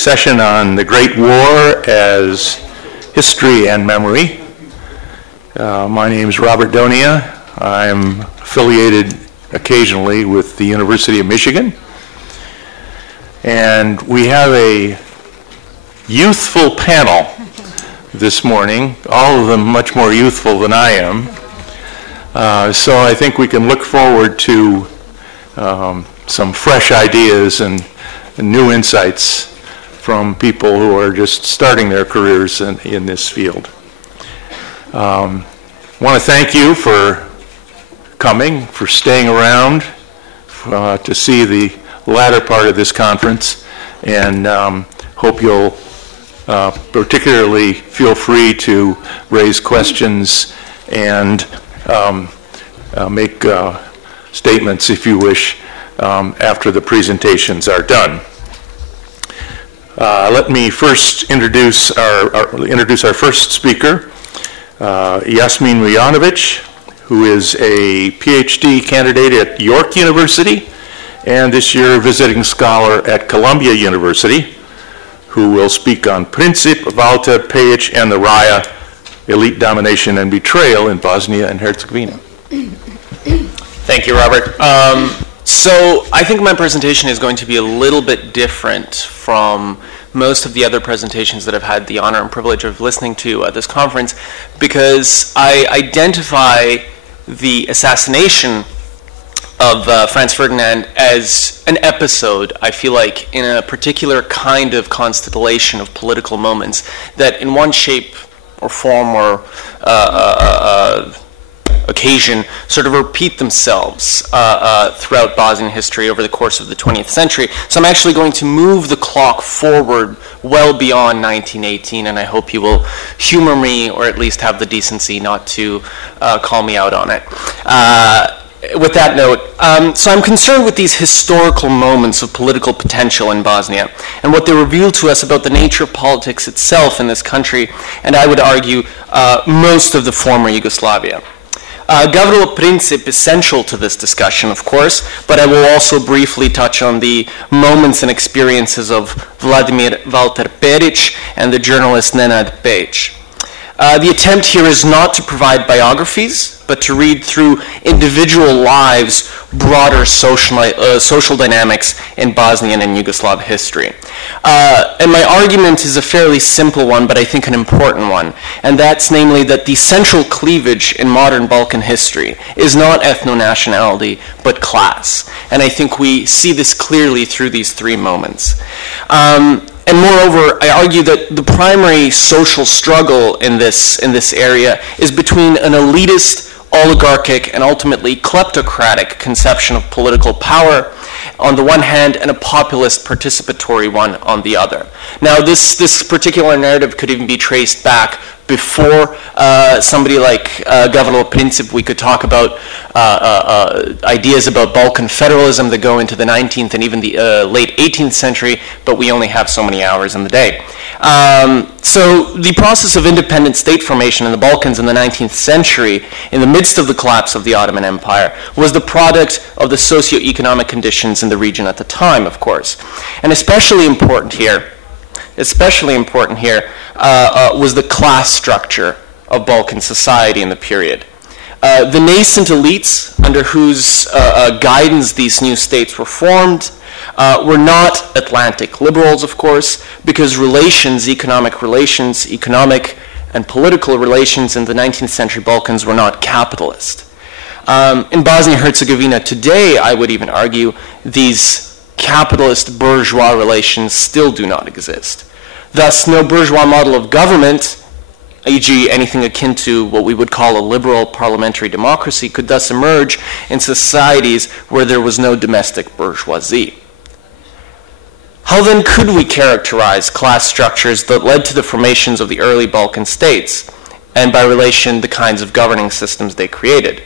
Session on the Great War as History and Memory. My name is Robert Donia. I'm affiliated occasionally with the University of Michigan. And we have a youthful panel this morning, all of them much more youthful than I am. So I think we can look forward to some fresh ideas and new insights from people who are just starting their careers in this field. I want to thank you for coming, for staying around to see the latter part of this conference, and hope you'll particularly feel free to raise questions and make statements, if you wish, after the presentations are done. Let me first introduce our first speaker, Jasmin Mujanović, who is a PhD candidate at York University and this year visiting scholar at Columbia University, who will speak on Princip, Valter, Pejić, and the Raya, Elite Domination and Betrayal in Bosnia and Herzegovina. Thank you, Robert. So I think my presentation is going to be a little bit different from most of the other presentations that I've had the honor and privilege of listening to at this conference, because I identify the assassination of Franz Ferdinand as an episode, I feel like, in a particular kind of constellation of political moments that in one shape or form or occasion sort of repeat themselves throughout Bosnian history over the course of the 20th century. So I'm actually going to move the clock forward well beyond 1918, and I hope you will humor me, or at least have the decency not to call me out on it. With that note, so I'm concerned with these historical moments of political potential in Bosnia and what they reveal to us about the nature of politics itself in this country, and I would argue most of the former Yugoslavia. Governor Princip is central to this discussion, of course, but I will also briefly touch on the moments and experiences of Valter Pejić and the journalist Nenad Pejić. The attempt here is not to provide biographies, but to read through individual lives, broader social dynamics in Bosnian and Yugoslav history. And my argument is a fairly simple one, but I think an important one, and that's namely that the central cleavage in modern Balkan history is not ethno-nationality, but class. And I think we see this clearly through these three moments. And moreover, I argue that the primary social struggle in this area is between an elitist, oligarchic, and ultimately kleptocratic conception of political power on the one hand, and a populist participatory one on the other. Now, this particular narrative could even be traced back before somebody like Governor Princip. We could talk about ideas about Balkan federalism that go into the 19th and even the late 18th century, but we only have so many hours in the day. So the process of independent state formation in the Balkans in the 19th century, in the midst of the collapse of the Ottoman Empire, was the product of the socio-economic conditions in the region at the time, of course. And especially important here was the class structure of Balkan society in the period. The nascent elites under whose guidance these new states were formed were not Atlantic liberals, of course, because economic and political relations in the 19th century Balkans were not capitalist. In Bosnia-Herzegovina today, I would even argue, these capitalist bourgeois relations still do not exist. Thus, no bourgeois model of government, e.g. anything akin to what we would call a liberal parliamentary democracy, could thus emerge in societies where there was no domestic bourgeoisie. How then could we characterize class structures that led to the formations of the early Balkan states, and by relation the kinds of governing systems they created?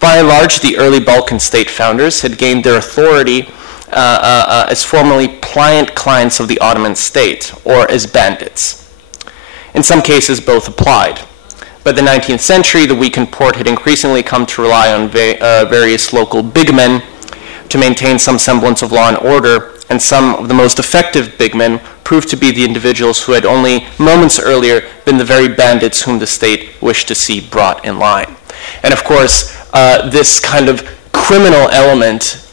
By and large, the early Balkan state founders had gained their authority as formerly pliant clients of the Ottoman state, or as bandits. In some cases, both applied. By the 19th century, the weakened port had increasingly come to rely on various local big men to maintain some semblance of law and order, and some of the most effective big men proved to be the individuals who had only moments earlier been the very bandits whom the state wished to see brought in line. And of course, this kind of criminal element,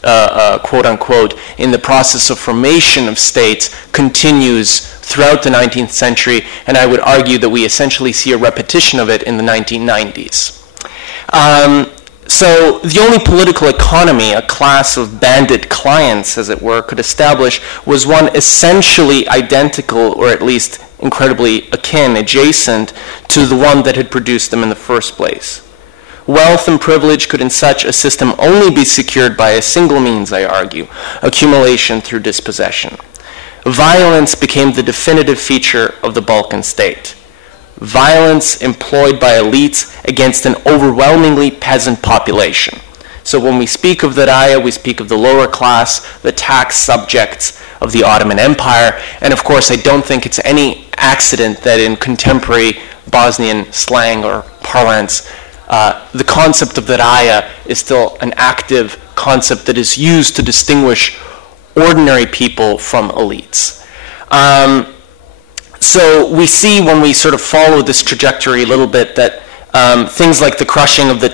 quote unquote, in the process of formation of states continues throughout the 19th century, and I would argue that we essentially see a repetition of it in the 1990s. So the only political economy a class of bandit clients, as it were, could establish was one essentially identical, or at least incredibly akin, adjacent, to the one that had produced them in the first place. Wealth and privilege could in such a system only be secured by a single means, I argue, accumulation through dispossession. Violence became the definitive feature of the Balkan state. Violence employed by elites against an overwhelmingly peasant population. So when we speak of the Raya, we speak of the lower class, the tax subjects of the Ottoman Empire, and of course I don't think it's any accident that in contemporary Bosnian slang or parlance, the concept of the Raya is still an active concept that is used to distinguish ordinary people from elites. So we see when we sort of follow this trajectory a little bit that things like the crushing of the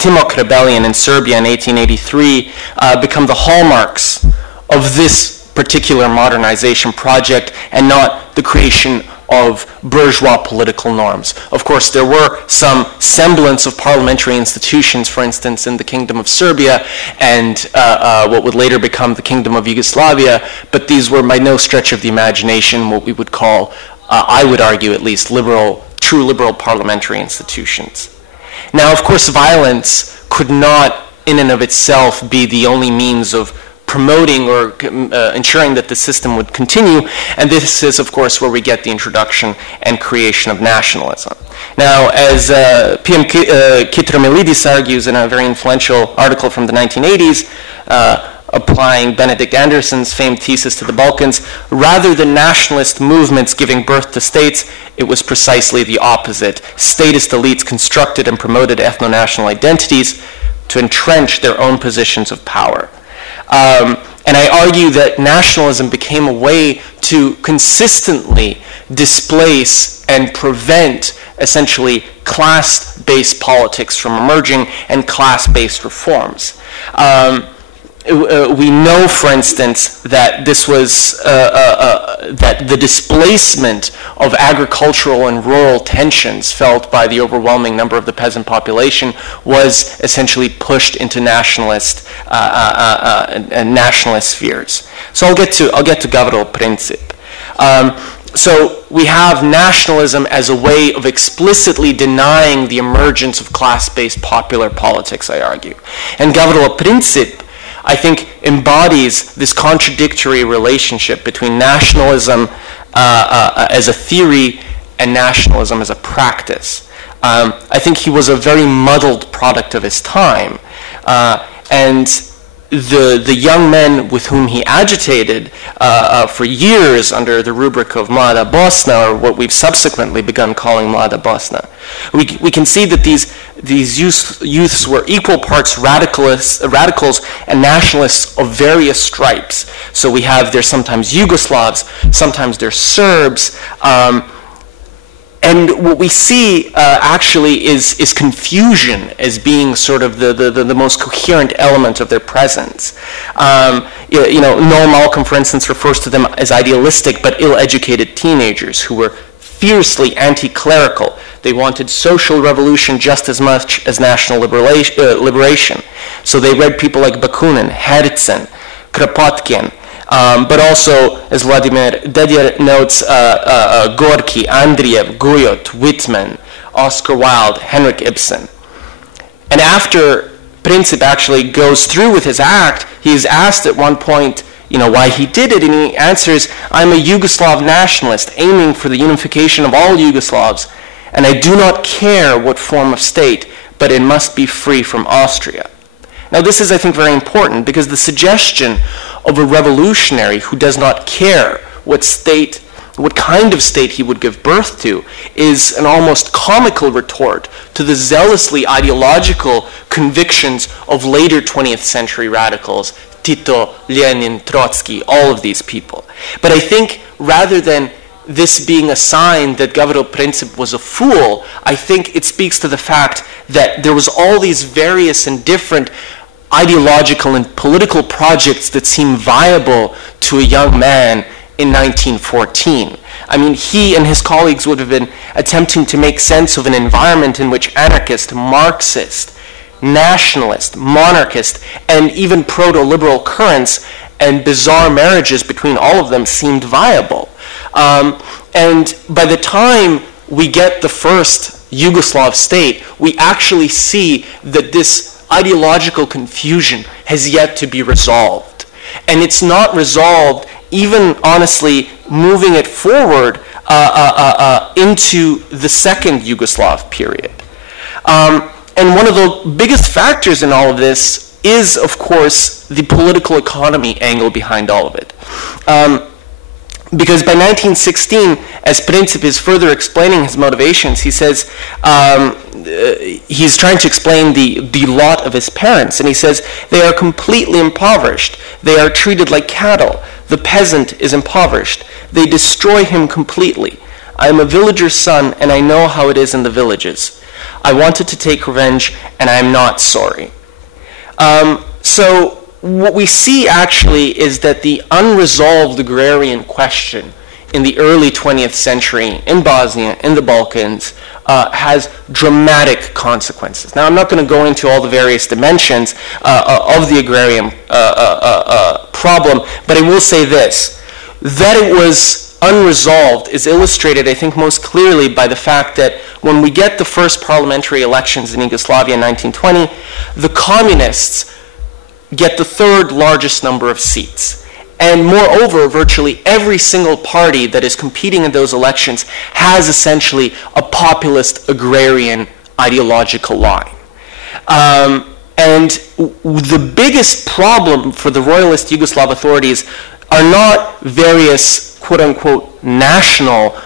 Timok rebellion in Serbia in 1883 become the hallmarks of this particular modernization project and not the creation of bourgeois political norms. Of course, there were some semblance of parliamentary institutions, for instance, in the Kingdom of Serbia and what would later become the Kingdom of Yugoslavia, but these were by no stretch of the imagination what we would call, I would argue at least, true liberal parliamentary institutions. Now, of course, violence could not in and of itself be the only means of promoting or ensuring that the system would continue, and this is, of course, where we get the introduction and creation of nationalism. Now, as P.M. Kitromelidis argues in a very influential article from the 1980s, applying Benedict Anderson's famed thesis to the Balkans, rather than nationalist movements giving birth to states, it was precisely the opposite. Statist elites constructed and promoted ethno-national identities to entrench their own positions of power. And I argue that nationalism became a way to consistently displace and prevent essentially class-based politics from emerging and class-based reforms. We know, for instance, that this was that the displacement of agricultural and rural tensions felt by the overwhelming number of the peasant population was essentially pushed into nationalist spheres. So I'll get to Gavrilo Princip. So we have nationalism as a way of explicitly denying the emergence of class-based popular politics, I argue. And Gavrilo Princip, I think, embodies this contradictory relationship between nationalism as a theory and nationalism as a practice. I think he was a very muddled product of his time. And the young men with whom he agitated for years under the rubric of Mlada Bosna, or what we've subsequently begun calling Mlada Bosna, we can see that these youths were equal parts radicals and nationalists of various stripes. So we have, they're sometimes Yugoslavs, sometimes they're Serbs, and what we see actually is confusion as being sort of the most coherent element of their presence. Noel Malcolm, for instance, refers to them as idealistic but ill-educated teenagers who were fiercely anti-clerical. They wanted social revolution just as much as national liberation. So they read people like Bakunin, Harrington, Kropotkin, but also, as Vladimir Dedijer notes, Gorky, Andreev, Guyot, Whitman, Oscar Wilde, Henrik Ibsen. And after Princip actually goes through with his act, he is asked at one point, why he did it, and he answers, "I'm a Yugoslav nationalist aiming for the unification of all Yugoslavs, and I do not care what form of state, but it must be free from Austria." Now this is, I think, very important, because the suggestion of a revolutionary who does not care what kind of state he would give birth to is an almost comical retort to the zealously ideological convictions of later 20th century radicals, Tito, Lenin, Trotsky, all of these people. But I think rather than this being a sign that Gavril Princip was a fool, I think it speaks to the fact that there was all these various and different ideological and political projects that seemed viable to a young man in 1914. I mean, he and his colleagues would have been attempting to make sense of an environment in which anarchist, Marxist, nationalist, monarchist, and even proto-liberal currents and bizarre marriages between all of them seemed viable. And by the time we get the first Yugoslav state, we actually see that this ideological confusion has yet to be resolved. And it's not resolved even, honestly, moving it forward into the second Yugoslav period. And one of the biggest factors in all of this is, of course, the political economy angle behind all of it. Because by 1916, as Princip is further explaining his motivations, he says, he's trying to explain the lot of his parents, and he says, they are completely impoverished. They are treated like cattle. The peasant is impoverished. They destroy him completely. I am a villager's son, and I know how it is in the villages. I wanted to take revenge, and I am not sorry. So what we see actually is that the unresolved agrarian question in the early 20th century in Bosnia, in the Balkans, has dramatic consequences. Now, I'm not going to go into all the various dimensions of the agrarian problem, but I will say this, that it was unresolved is illustrated, I think, most clearly by the fact that when we get the first parliamentary elections in Yugoslavia in 1920, the communists get the third largest number of seats. And moreover, virtually every single party that is competing in those elections has essentially a populist agrarian ideological line. And the biggest problem for the royalist Yugoslav authorities are not various quote-unquote national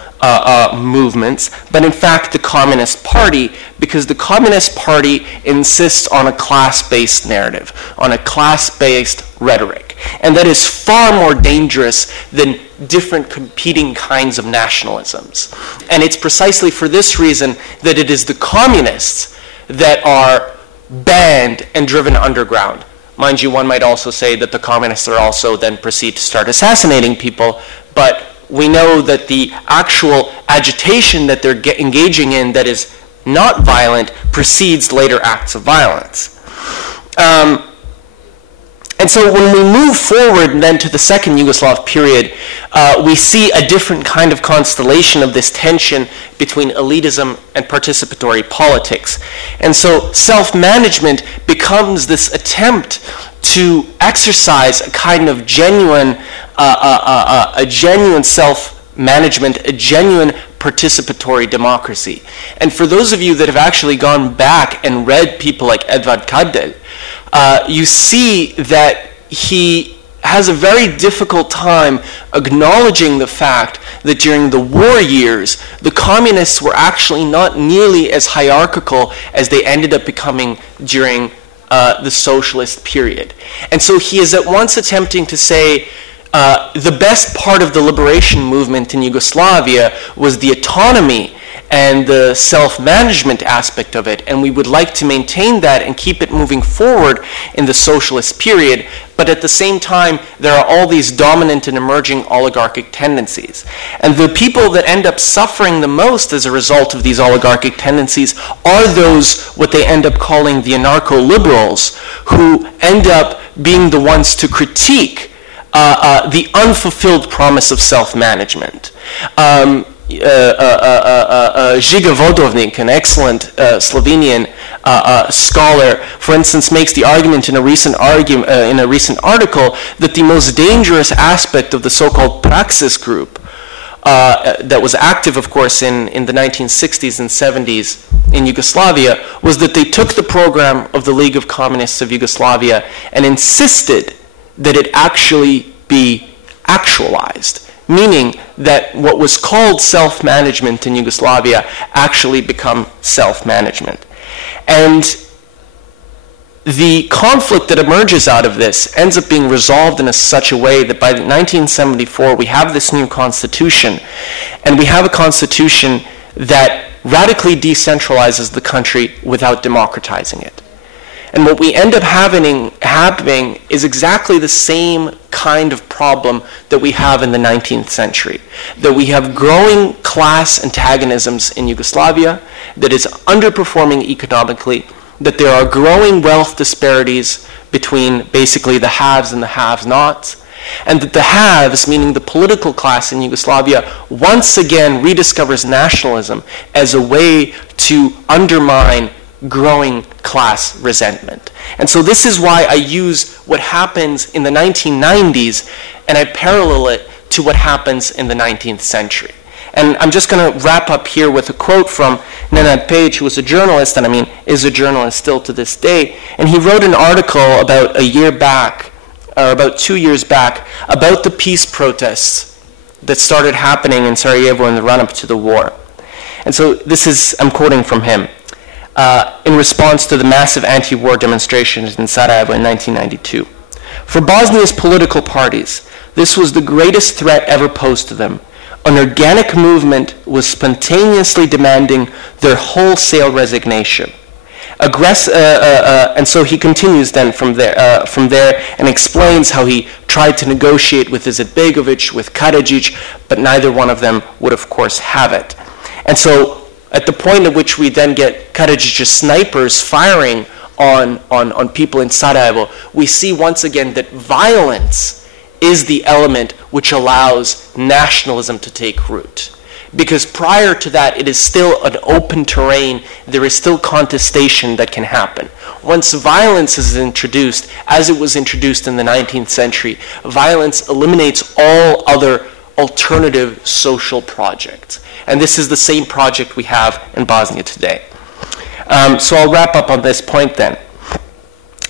movements, but in fact the Communist Party, because the Communist Party insists on a class-based narrative, on a class-based rhetoric. And that is far more dangerous than different competing kinds of nationalisms. And it's precisely for this reason that it is the communists that are banned and driven underground. Mind you, one might also say that the communists are also then proceed to start assassinating people, but we know that the actual agitation that they're engaging in that is not violent precedes later acts of violence. And so when we move forward then to the second Yugoslav period, we see a different kind of constellation of this tension between elitism and participatory politics. And so self-management becomes this attempt to exercise a kind of genuine self-management, a genuine participatory democracy. And for those of you that have actually gone back and read people like Edvard Kardelj, you see that he has a very difficult time acknowledging the fact that during the war years, the communists were actually not nearly as hierarchical as they ended up becoming during the socialist period. And so he is at once attempting to say the best part of the liberation movement in Yugoslavia was the autonomy and the self-management aspect of it, and we would like to maintain that and keep it moving forward in the socialist period, but at the same time, there are all these dominant and emerging oligarchic tendencies. And the people that end up suffering the most as a result of these oligarchic tendencies are those, what they end up calling the anarcho-liberals, who end up being the ones to critique the unfulfilled promise of self-management. Žiga Vodovnik, an excellent Slovenian scholar, for instance, makes the argument in a recent article that the most dangerous aspect of the so-called Praxis group that was active, of course, in the 1960s and 70s in Yugoslavia was that they took the program of the League of Communists of Yugoslavia and insisted that it actually be actualized, meaning that what was called self-management in Yugoslavia actually become self-management. And the conflict that emerges out of this ends up being resolved in such a way that by 1974 we have this new constitution, and we have a constitution that radically decentralizes the country without democratizing it. And what we end up happening is exactly the same kind of problem that we have in the 19th century. That we have growing class antagonisms in Yugoslavia, that is underperforming economically, that there are growing wealth disparities between basically the haves and the have-nots, and that the haves, meaning the political class in Yugoslavia, once again rediscovers nationalism as a way to undermine growing class resentment. And so this is why I use what happens in the 1990s and I parallel it to what happens in the 19th century. And I'm just going to wrap up here with a quote from Nenad Pejić, who was a journalist, and I mean is a journalist still to this day. And he wrote an article about a year back, or about 2 years back, about the peace protests that started happening in Sarajevo in the run-up to the war. And so this is, I'm quoting from him, in response to the massive anti-war demonstrations in Sarajevo in 1992. For Bosnia's political parties, this was the greatest threat ever posed to them. An organic movement was spontaneously demanding their wholesale resignation. And so he continues then from there and explains how he tried to negotiate with Izetbegović, with Karadzic, but neither one of them would of course have it. And so at the point at which we then get Karadzic's snipers firing on people in Sarajevo, we see once again that violence is the element which allows nationalism to take root. Because prior to that, it is still an open terrain. There is still contestation that can happen. Once violence is introduced, as it was introduced in the 19th century, violence eliminates all other alternative social projects. And this is the same project we have in Bosnia today. So I'll wrap up on this point then.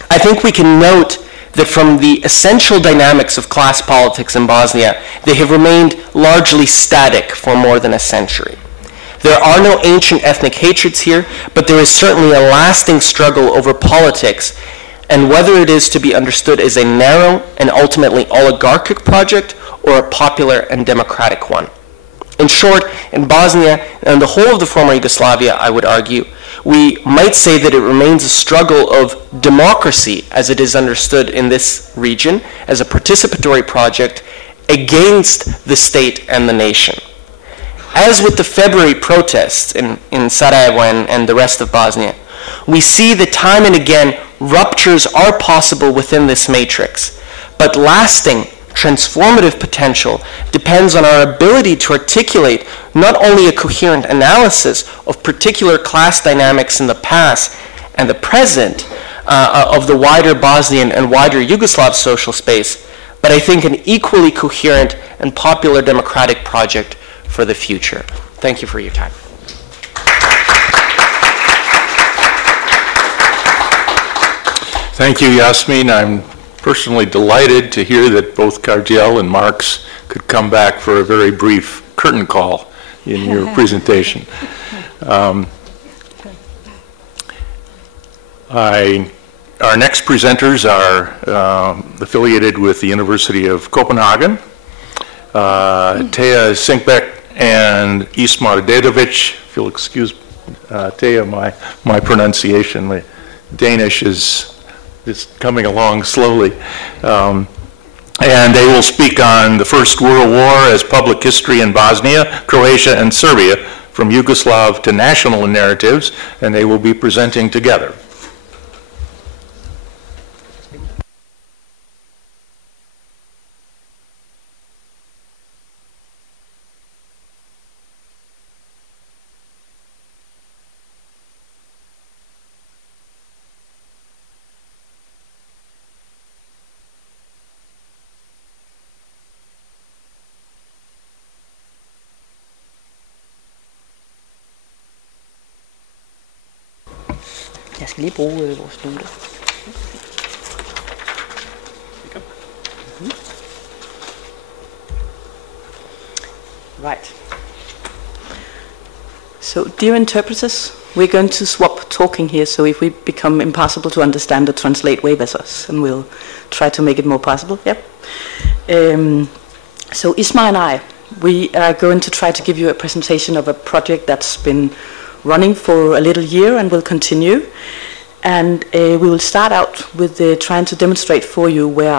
I think we can note that from the essential dynamics of class politics in Bosnia, they have remained largely static for more than a century. There are no ancient ethnic hatreds here, but there is certainly a lasting struggle over politics, and whether it is to be understood as a narrow and ultimately oligarchic project or a popular and democratic one. In short, in Bosnia and the whole of the former Yugoslavia, I would argue, we might say that it remains a struggle of democracy as it is understood in this region as a participatory project against the state and the nation. As with the February protests in Sarajevo and the rest of Bosnia, we see that time and again ruptures are possible within this matrix, but lasting transformative potential depends on our ability to articulate not only a coherent analysis of particular class dynamics in the past and the present of the wider Bosnian and wider Yugoslav social space, but I think an equally coherent and popular democratic project for the future. Thank you for your time. Thank you, Jasmin. I'm personally delighted to hear that both Kardiel and Marx could come back for a very brief curtain call in your presentation. Our next presenters are affiliated with the University of Copenhagen. Teja Sindbæk and Ismar Dedović. If you'll excuse Teja, my pronunciation, my Danish is coming along slowly. And they will speak on the First World War as public history in Bosnia, Croatia, and Serbia, from Yugoslav to national narratives, and they will be presenting together. Jeg skal lige bruge vores noter. Right. So, dear interpreters, we're going to swap talking here, so if we become impossible to understand, the translate wave as us, and we'll try to make it more possible. Yep. So Ismar and I, we are going to try to give you a presentation of a project that's been running for a little year and will continue. And we will start out with trying to demonstrate for you where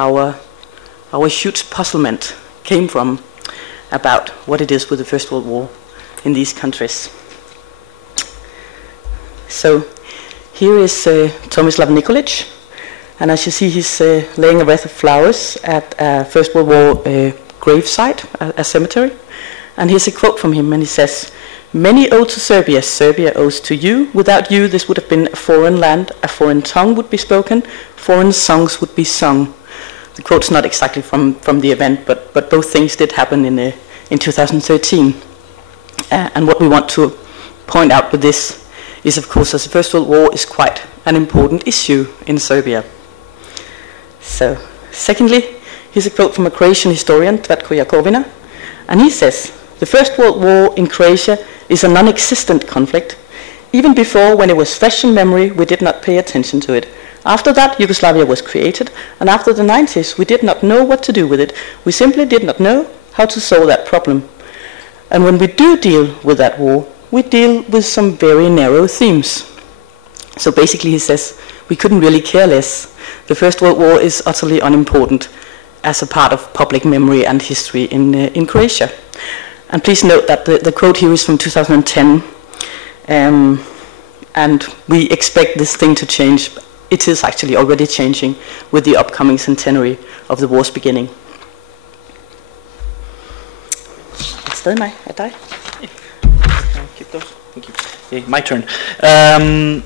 our huge puzzlement came from about what it is with the First World War in these countries. So here is Tomislav Nikolic, and as you see, he's laying a wreath of flowers at a First World War gravesite, a cemetery. And here's a quote from him, and he says, "Many owe to Serbia, Serbia owes to you. Without you, this would have been a foreign land, a foreign tongue would be spoken, foreign songs would be sung." The quote's not exactly from the event, but both things did happen in 2013. And what we want to point out with this is, of course, that the First World War is quite an important issue in Serbia. So, secondly, here's a quote from a Croatian historian, Tvrtko Jakovina, and he says, "The First World War in Croatia is a non-existent conflict. Even before, when it was fresh in memory, we did not pay attention to it. After that, Yugoslavia was created, and after the 90s, we did not know what to do with it. We simply did not know how to solve that problem. And when we do deal with that war, we deal with some very narrow themes." So basically he says, we couldn't really care less. The First World War is utterly unimportant as a part of public memory and history in Croatia. And please note that the quote here is from 2010, and we expect this thing to change. It is actually already changing with the upcoming centenary of the war's beginning. Er det stadig mig? Er dig? Keep those. Thank you. Okay, my turn.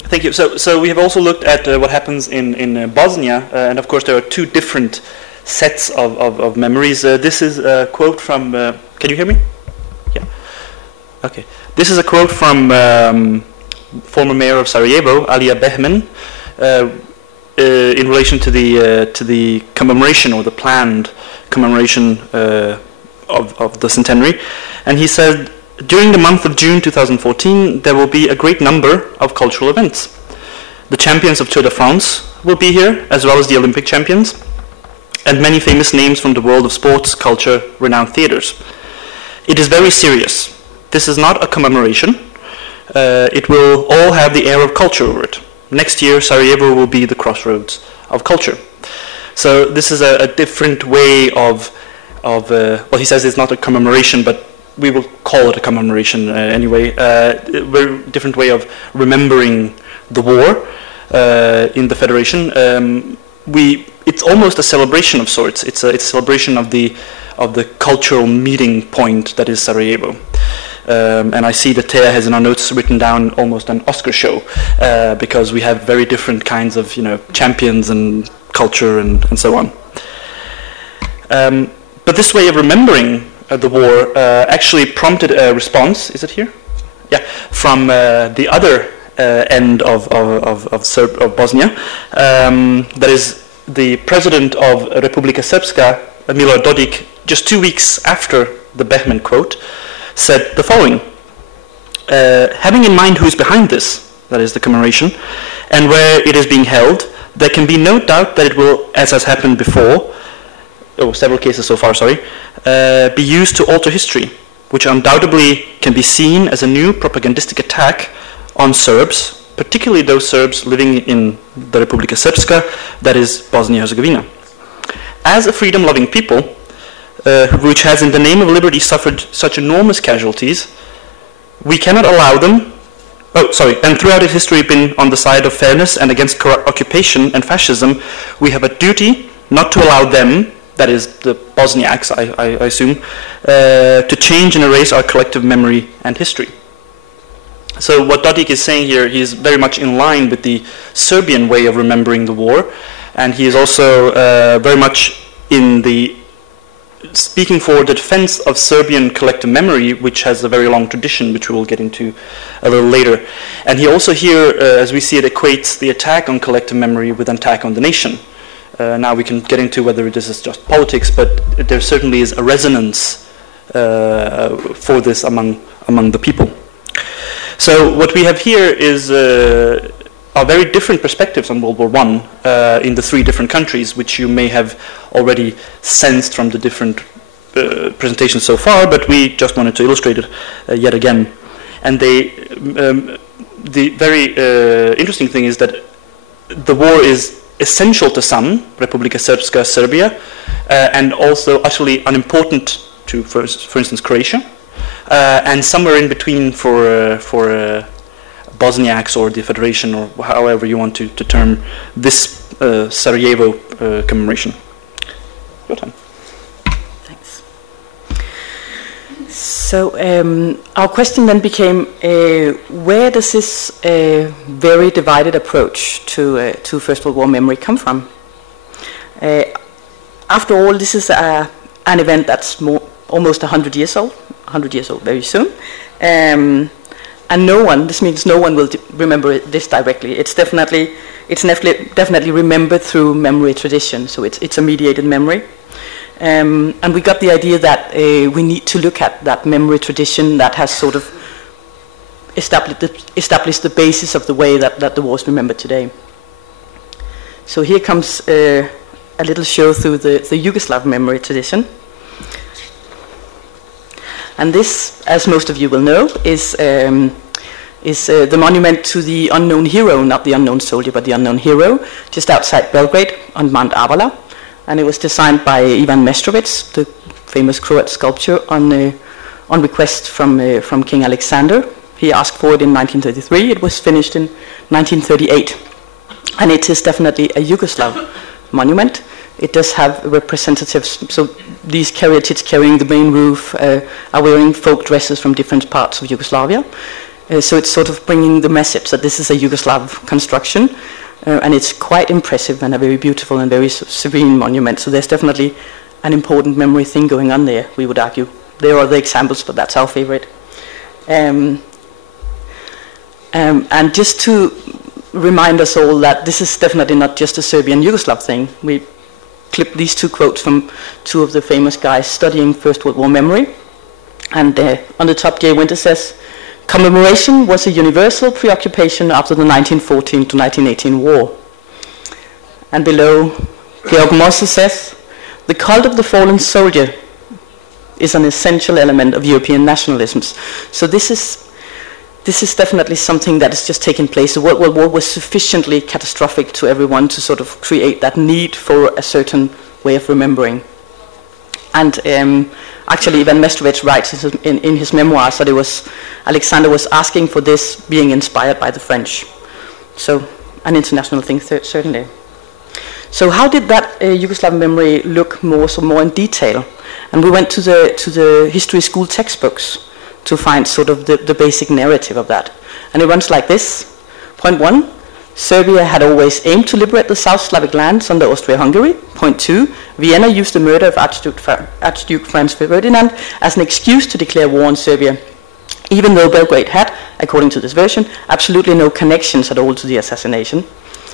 Thank you. So we have also looked at what happens in Bosnia, and of course there are two different sets of memories. This is a quote from. Can you hear me? Yeah. Okay. This is a quote from former mayor of Sarajevo, Alija Behman, in relation to the commemoration, or the planned commemoration of the centenary, and he said, "During the month of June 2014, there will be a great number of cultural events. The champions of Tour de France will be here, as well as the Olympic champions, and many famous names from the world of sports, culture, renowned theaters. It is very serious. This is not a commemoration. It will all have the air of culture over it. Next year, Sarajevo will be the crossroads of culture." So this is a different way of well, he says it's not a commemoration, but we will call it a commemoration anyway. A very different way of remembering the war in the Federation. It's almost a celebration of sorts. It's a celebration of the cultural meeting point that is Sarajevo. And I see that Thea has in our notes written down almost an Oscar show, because we have very different kinds of champions and culture and so on. But this way of remembering the war actually prompted a response. Is it here? Yeah, from the other end of Bosnia. That is the president of Republika Srpska, Milorad Dodik, just 2 weeks after the Behman quote, said the following: "Having in mind who is behind this, that is the commemoration, and where it is being held, there can be no doubt that it will, as has happened before, several cases so far, sorry, be used to alter history, which undoubtedly can be seen as a new propagandistic attack on Serbs, particularly those Serbs living in the Republika Srpska, that is Bosnia-Herzegovina. As a freedom-loving people, which has in the name of liberty suffered such enormous casualties, we cannot allow them, and throughout its history been on the side of fairness and against occupation and fascism, we have a duty not to allow them, that is the Bosniaks, I assume, to change and erase our collective memory and history." So what Dodik is saying here, he is very much in line with the Serbian way of remembering the war, and he is also very much in the speaking for the defense of Serbian collective memory, which has a very long tradition, which we will get into a little later. And he also here, as we see it, equates the attack on collective memory with an attack on the nation. Now we can get into whether this is just politics, but there certainly is a resonance for this among the people. So what we have here is are very different perspectives on World War I in the three different countries, which you may have already sensed from the different presentations so far, but we just wanted to illustrate it yet again. And the very interesting thing is that the war is essential to some, Republika Srpska, Serbia, and also utterly unimportant to, for instance, Croatia, and somewhere in between for Bosniaks or the Federation, or however you want to term this Sarajevo commemoration. Your time. Thanks. So our question then became, where does this very divided approach to First World War memory come from? After all, this is an event that's almost 100 years old, very soon. And no one, this means no one will remember this directly. It's definitely remembered through memory tradition, so it's a mediated memory. And we got the idea that we need to look at that memory tradition that has sort of established the basis of the way that the war is remembered today. So here comes a little show through the Yugoslav memory tradition. And this, as most of you will know, is the monument to the unknown hero, not the unknown soldier, but the unknown hero, just outside Belgrade on Mount Avala. And it was designed by Ivan Meštrović, the famous Croat sculptor, on request from King Alexander. He asked for it in 1933. It was finished in 1938. And it is definitely a Yugoslav monument. It does have representatives, so these caryatids carrying the main roof are wearing folk dresses from different parts of Yugoslavia. So it's sort of bringing the message that this is a Yugoslav construction, and it's quite impressive and a very beautiful and very serene monument. So there's definitely an important memory thing going on there, we would argue. There are other examples, but that's our favorite. And just to remind us all that this is definitely not just a Serbian-Yugoslav thing. We clipped these two quotes from two of the famous guys studying First World War memory. And on the top, Jay Winter says, commemoration was a universal preoccupation after the 1914 to 1918 war. And below, Georg Mosse says, the cult of the fallen soldier is an essential element of European nationalisms. So this is definitely something that has just taken place. The World War was sufficiently catastrophic to everyone to sort of create that need for a certain way of remembering. And actually, Ivan Meštrović writes in his memoirs that Alexander was asking for this, being inspired by the French. So, an international thing, certainly. So, how did that Yugoslav memory look more in detail? And we went to the history school textbooks to find sort of the basic narrative of that. And it runs like this. Point 1, Serbia had always aimed to liberate the South Slavic lands under Austria-Hungary. Point 2, Vienna used the murder of Archduke Franz Ferdinand as an excuse to declare war on Serbia, even though Belgrade had, according to this version, absolutely no connections at all to the assassination.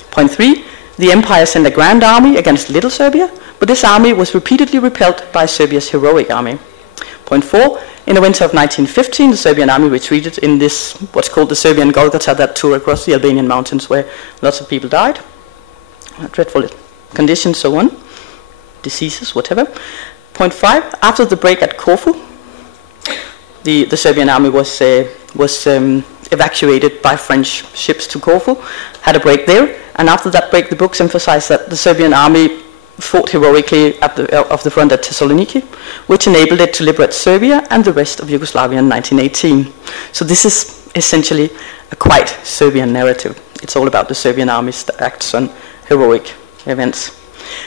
Point 3, the empire sent a grand army against Little Serbia, but this army was repeatedly repelled by Serbia's heroic army. Point 4, in the winter of 1915, the Serbian army retreated in this, what's called the Serbian Golgotha, that tour across the Albanian mountains where lots of people died. Dreadful conditions, so on. Diseases, whatever. Point 5, after the break at Corfu, the Serbian army was evacuated by French ships to Corfu, had a break there, and after that break the books emphasize that the Serbian army fought heroically off the front at Thessaloniki, which enabled it to liberate Serbia and the rest of Yugoslavia in 1918. So this is essentially a quite Serbian narrative. It's all about the Serbian army's acts on heroic events.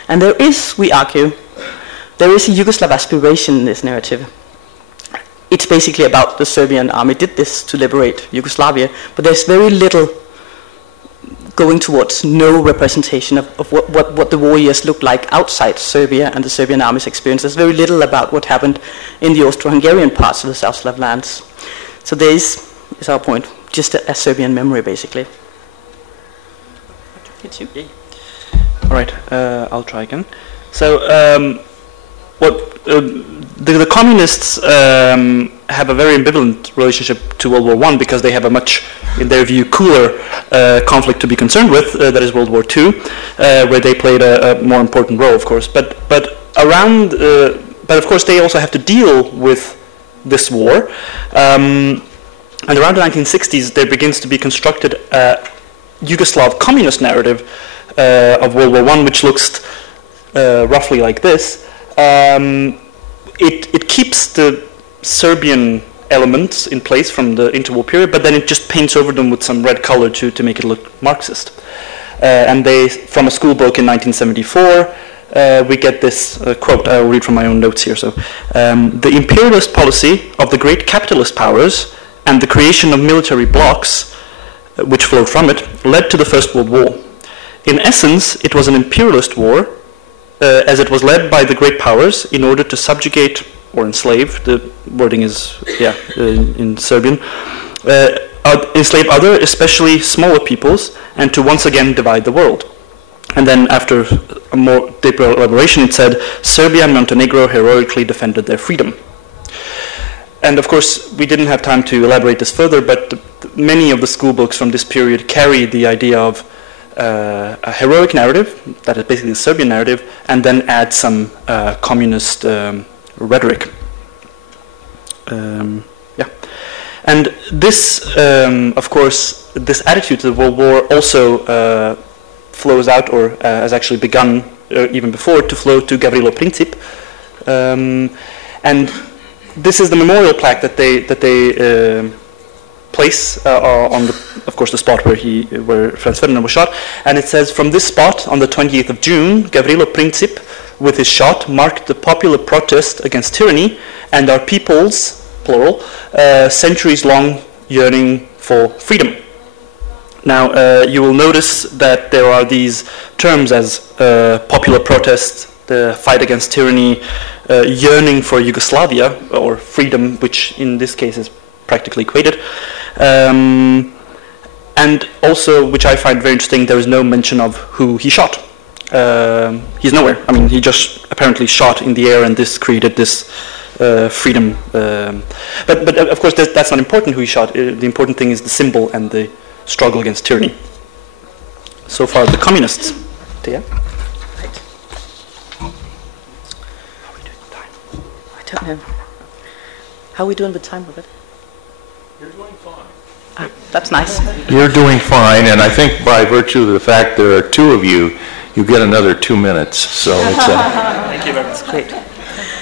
And there is, we argue, there is a Yugoslav aspiration in this narrative. It's basically about the Serbian army did this to liberate Yugoslavia, but there's very little going towards no representation of what the war years looked like outside Serbia and the Serbian army's experience. There's very little about what happened in the Austro-Hungarian parts of the South Slav lands. So there is our point, just a Serbian memory, basically. All right, I'll try again. So the communists have a very ambivalent relationship to World War I because they have a much, in their view, cooler conflict to be concerned with, that is World War II, where they played a more important role, of course. But of course they also have to deal with this war. And around the 1960s, there begins to be constructed a Yugoslav communist narrative of World War I, which looks roughly like this. It keeps the Serbian elements in place from the interwar period, but then it just paints over them with some red color to make it look Marxist. And they, from a school book in 1974, we get this quote. I will read from my own notes here. So, the imperialist policy of the great capitalist powers and the creation of military blocs, which flowed from it, led to the First World War. In essence, it was an imperialist war, as it was led by the great powers in order to subjugate or enslave, the wording is, in Serbian, enslave other, especially smaller peoples, and to once again divide the world. And then after a more deeper elaboration, it said, Serbia and Montenegro heroically defended their freedom. And of course, we didn't have time to elaborate this further, but many of the school books from this period carry the idea of a heroic narrative, that is basically the Serbian narrative, and then add some communist rhetoric. And this, of course, this attitude to the World War also flows out, or has actually begun even before, to flow to Gavrilo Princip. And this is the memorial plaque that they place on, of course, the spot where Franz Ferdinand was shot, and it says, from this spot on the 20th of June, Gavrilo Princip, with his shot, marked the popular protest against tyranny and our people's, plural, centuries-long yearning for freedom. Now, you will notice that there are these terms as popular protest, the fight against tyranny, yearning for Yugoslavia, or freedom, which in this case is practically equated. And also, which I find very interesting, there is no mention of who he shot. He's nowhere. I mean, he just apparently shot in the air, and this created this freedom. But of course, that's not important who he shot. The important thing is the symbol and the struggle against tyranny. So far, the communists. Yeah? Right. How are we doing with time? I don't know. How are we doing with time, Robert? You're doing fine. Ah, that's nice. You're doing fine, and I think by virtue of the fact there are two of you, you get another 2 minutes. So it's thank you very much. That's great.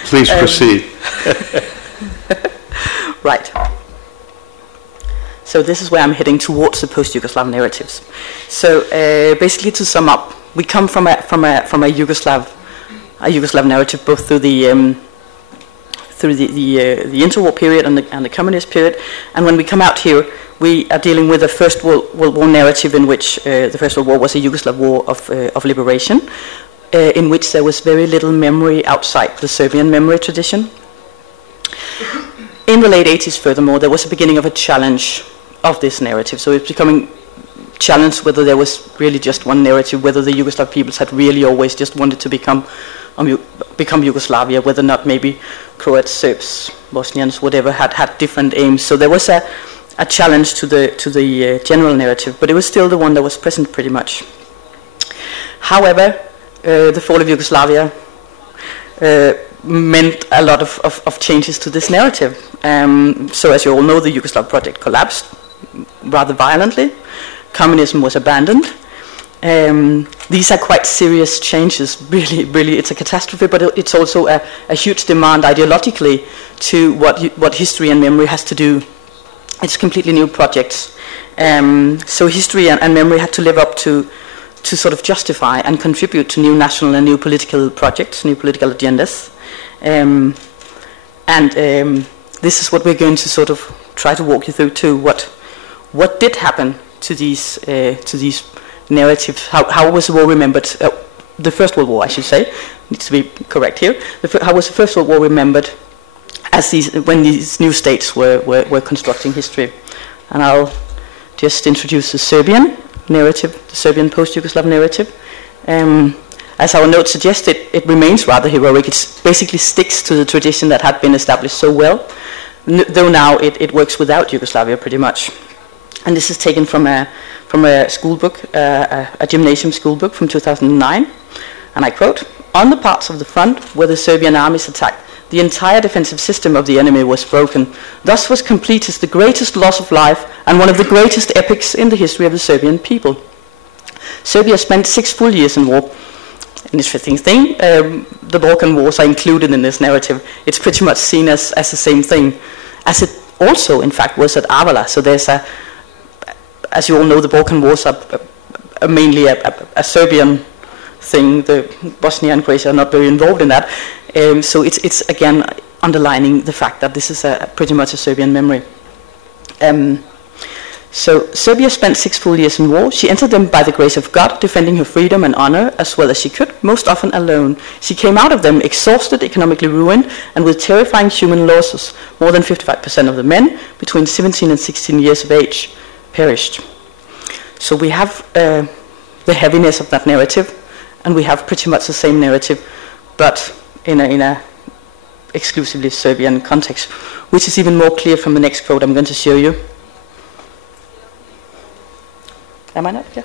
Please proceed. Right. So this is where I'm heading towards the post-Yugoslav narratives. So basically, to sum up, we come from a Yugoslav narrative, both through the interwar period and the communist period, and when we come out here, we are dealing with a First World War narrative in which the First World War was a Yugoslav war of liberation, in which there was very little memory outside the Serbian memory tradition. In the late 80s, furthermore, there was a beginning of a challenge of this narrative. So it's becoming challenged whether there was really just one narrative, whether the Yugoslav peoples had really always just wanted to become Yugoslavia, whether or not maybe Croats, Serbs, Bosnians, whatever, had different aims. So there was a challenge to the general narrative, but it was still the one that was present pretty much. However, the fall of Yugoslavia meant a lot of changes to this narrative. So as you all know, the Yugoslav project collapsed rather violently. Communism was abandoned. These are quite serious changes, really. It's a catastrophe, but it's also a huge demand ideologically to what history and memory has to do. It's completely new projects. So history and memory had to live up to sort of justify and contribute to new national and new political projects, new political agendas. This is what we're going to sort of try to walk you through too. What did happen to these narratives? How was the war remembered? The First World War, I should say, needs to be correct here. How was the First World War remembered when these new states were constructing history? And I'll just introduce the Serbian narrative, the Serbian post-Yugoslav narrative. as our note suggested, it remains rather heroic. It basically sticks to the tradition that had been established so well, though now it works without Yugoslavia pretty much. And this is taken from a school book, a gymnasium school book from 2009, and I quote, "On the parts of the front where the Serbian armies attacked, the entire defensive system of the enemy was broken. Thus was completed the greatest loss of life and one of the greatest epics in the history of the Serbian people. Serbia spent 6 full years in war." An interesting thing, the Balkan Wars are included in this narrative. It's pretty much seen as the same thing, as it also, in fact, was at Avala. So there's as you all know, the Balkan Wars are mainly a Serbian thing. The Bosnia and Croatia are not very involved in that. So it's again underlining the fact that this is pretty much a Serbian memory. So Serbia spent 6 full years in war. She entered them by the grace of God, defending her freedom and honor as well as she could, most often alone. She came out of them exhausted, economically ruined, and with terrifying human losses. More than 55% of the men between 17 and 16 years of age perished. So we have the heaviness of that narrative, and we have pretty much the same narrative, but in a exclusively Serbian context, which is even more clear from the next quote I'm going to show you. Am I not? Yeah.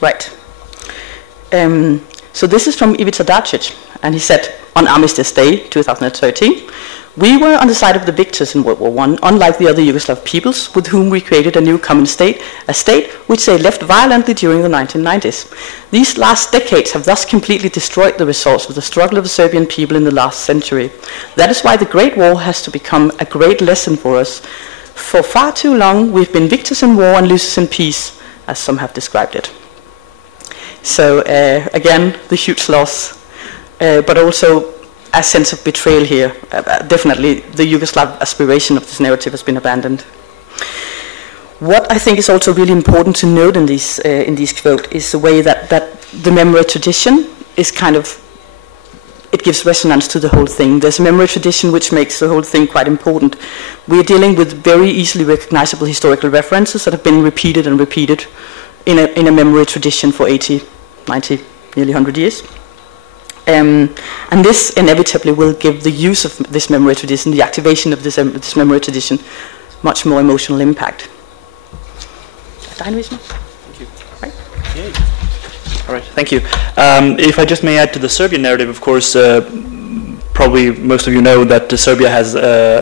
Right. So this is from Ivica Dacic, and he said, on Armistice Day 2013, "We were on the side of the victors in World War I, unlike the other Yugoslav peoples with whom we created a new common state, a state which they left violently during the 1990s. These last decades have thus completely destroyed the results of the struggle of the Serbian people in the last century. That is why the Great War has to become a great lesson for us. For far too long we've been victors in war and losers in peace, as some have described it." So again, the huge loss, but also a sense of betrayal here. Definitely the Yugoslav aspiration of this narrative has been abandoned. What I think is also really important to note in these quotes is the way that the memory tradition is kind of, it gives resonance to the whole thing. There's a memory tradition which makes the whole thing quite important. We're dealing with very easily recognizable historical references that have been repeated and repeated in a memory tradition for 80, 90, nearly 100 years. And this inevitably will give the use of this memory tradition, the activation of this memory tradition, much more emotional impact. Thank you. Right? Yay. All right, thank you. If I just may add to the Serbian narrative, of course, probably most of you know that Serbia has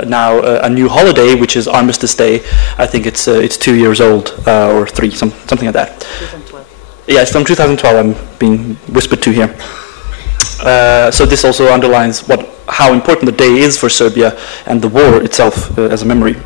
now a new holiday, which is Armistice Day. I think it's 2 years old, or 3, something like that. 2012. Yeah, it's from 2012, I'm being whispered to here. So this also underlines how important the day is for Serbia and the war itself as a memory.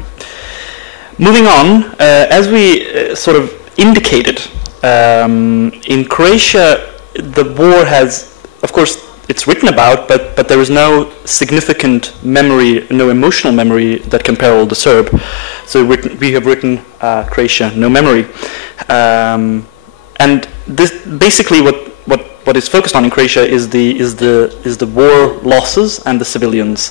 Moving on, as we sort of indicated, in Croatia the war has, of course, it's written about, but there is no significant memory, no emotional memory that can parallel the Serb. So we have written Croatia, no memory, and this basically what is focused on in Croatia is the war losses and the civilians.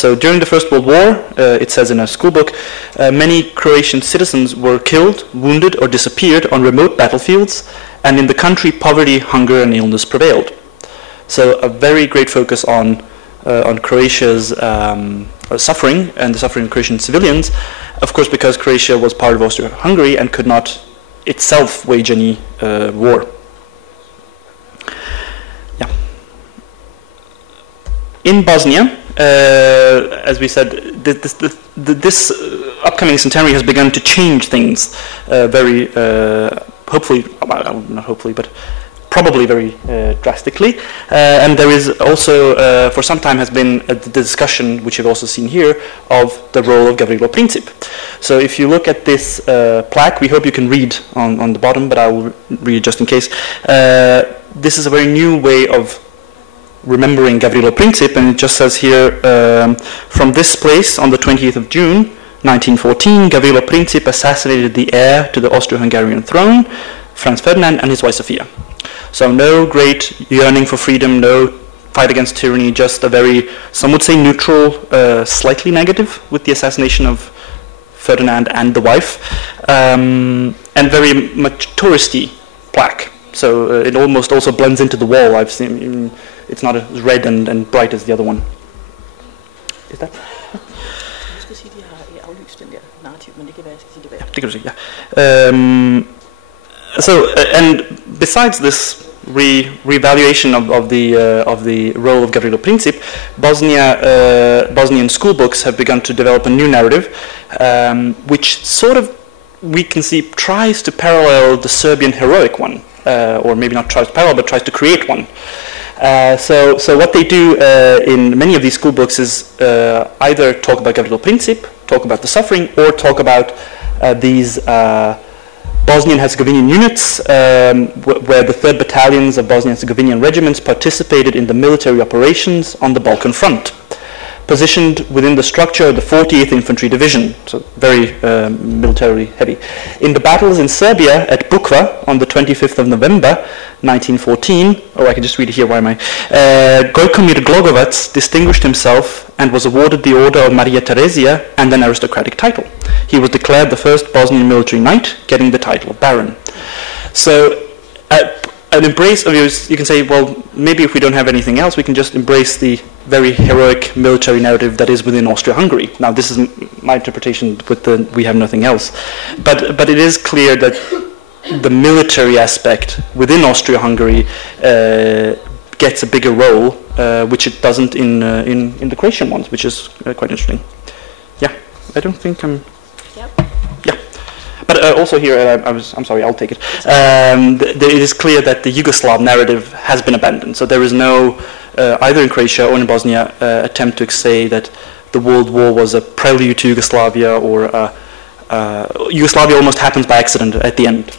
So during the First World War, it says in a school book, many Croatian citizens were killed, wounded, or disappeared on remote battlefields, and in the country poverty, hunger, and illness prevailed. So a very great focus on Croatia's suffering and the suffering of Croatian civilians, of course, because Croatia was part of Austria-Hungary and could not itself wage any war. In Bosnia, as we said, this upcoming centenary has begun to change things very, hopefully, not hopefully, but probably very drastically. And there is also, for some time, has been a discussion, which you've also seen here, of the role of Gavrilo Princip. So if you look at this plaque, we hope you can read on the bottom, but I will read it just in case. This is a very new way of remembering Gavrilo Princip, and it just says here, from this place on the 20th of June 1914, Gavrilo Princip assassinated the heir to the Austro-Hungarian throne, Franz Ferdinand, and his wife Sofia. So no great yearning for freedom, no fight against tyranny, just a very, some would say neutral, slightly negative with the assassination of Ferdinand and the wife, and very much touristy plaque. So it almost also blends into the wall. I've seen it's not as red and bright as the other one. Is that? And besides this reevaluation of the role of Gavrilo Princip, Bosnian school books have begun to develop a new narrative, which sort of, we can see, tries to parallel the Serbian heroic one, or maybe not tries to parallel, but tries to create one. So what they do in many of these school books is either talk about Gavrilo Princip, talk about the suffering, or talk about these Bosnian-Herzegovinian units, where the 3rd Battalions of Bosnian-Herzegovinian regiments participated in the military operations on the Balkan front, positioned within the structure of the 40th Infantry Division, so very militarily heavy. In the battles in Serbia at Bukva on the 25th of November 1914, I can just read it here, why am I? Gojkomir Glogovac distinguished himself and was awarded the Order of Maria Theresia and an aristocratic title. He was declared the first Bosnian military knight, getting the title of Baron. So an embrace of yours, you can say, well, maybe if we don't have anything else, we can just embrace the very heroic military narrative that is within Austria-Hungary. Now, this is my interpretation with the "we have nothing else," but it is clear that the military aspect within Austria-Hungary gets a bigger role, which it doesn't in the Croatian ones, which is quite interesting. Yeah, I don't think I'm. Yeah. But also here, I'm sorry, I'll take it. It is clear that the Yugoslav narrative has been abandoned. So there is no, either in Croatia or in Bosnia, attempt to say that the World War was a prelude to Yugoslavia, or Yugoslavia almost happens by accident at the end,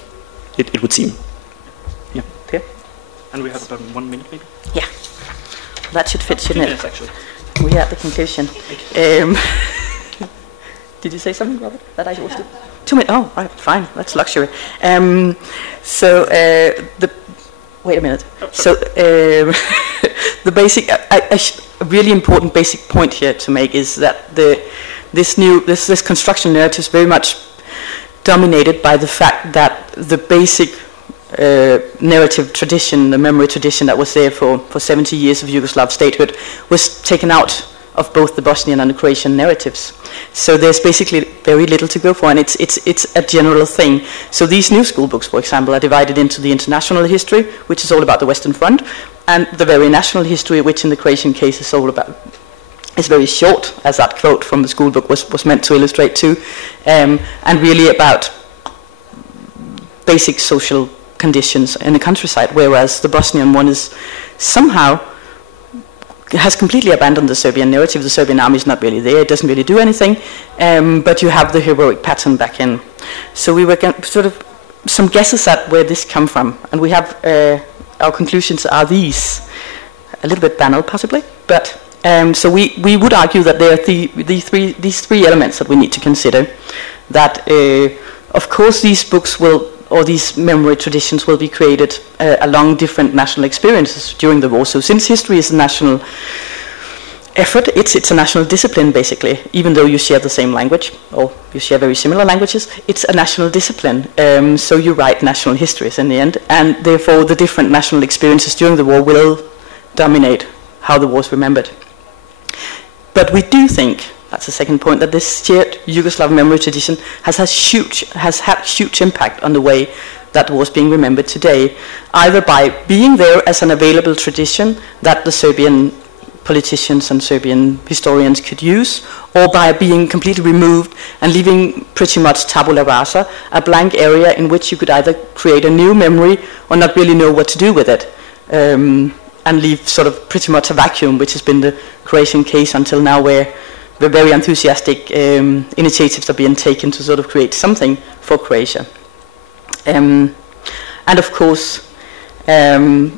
it would seem. Yeah, okay. And we have about 1 minute, maybe? Yeah, that should fit, shouldn't 2 minutes, actually. We are at the conclusion. Did you say something, Robert, that I was to? 2 minutes. Oh, right, fine. That's luxury. Wait a minute. So the basic, a really important basic point here to make is that this construction narrative is very much dominated by the fact that the basic narrative tradition, the memory tradition that was there for 70 years of Yugoslav statehood, was taken out of both the Bosnian and the Croatian narratives. So there's basically very little to go for, and it's a general thing. So these new school books, for example, are divided into the international history, which is all about the Western Front, and the very national history, which in the Croatian case is very short, as that quote from the school book was meant to illustrate too, and really about basic social conditions in the countryside, whereas the Bosnian one is somehow has completely abandoned the Serbian narrative. The Serbian army is not really there, it doesn't really do anything, but you have the heroic pattern back in. So we were sort of some guesses at where this come from, and we have our conclusions are these, a little bit banal possibly, but so we would argue that there are these three elements that we need to consider, that of course these books will, or these memory traditions will be created along different national experiences during the war. So since history is a national effort, it's a national discipline basically, even though you share the same language, or you share very similar languages, it's a national discipline. So you write national histories in the end, and therefore the different national experiences during the war will dominate how the war is remembered. But we do think, that's the second point, that this shared Yugoslav memory tradition has had huge impact on the way that war is being remembered today, either by being there as an available tradition that the Serbian politicians and Serbian historians could use, or by being completely removed and leaving pretty much tabula rasa, a blank area in which you could either create a new memory or not really know what to do with it, and leave sort of pretty much a vacuum, which has been the Croatian case until now, where the very enthusiastic initiatives are being taken to sort of create something for Croatia. And of course, the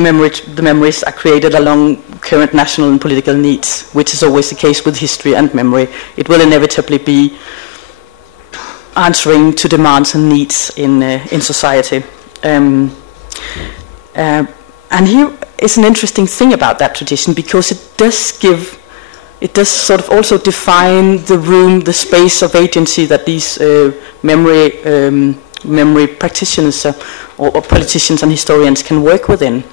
memories are created along current national and political needs, which is always the case with history and memory. It will inevitably be answering to demands and needs in society. And here is an interesting thing about that tradition, because it does sort of also define the room, the space of agency that these memory memory practitioners or politicians and historians can work within.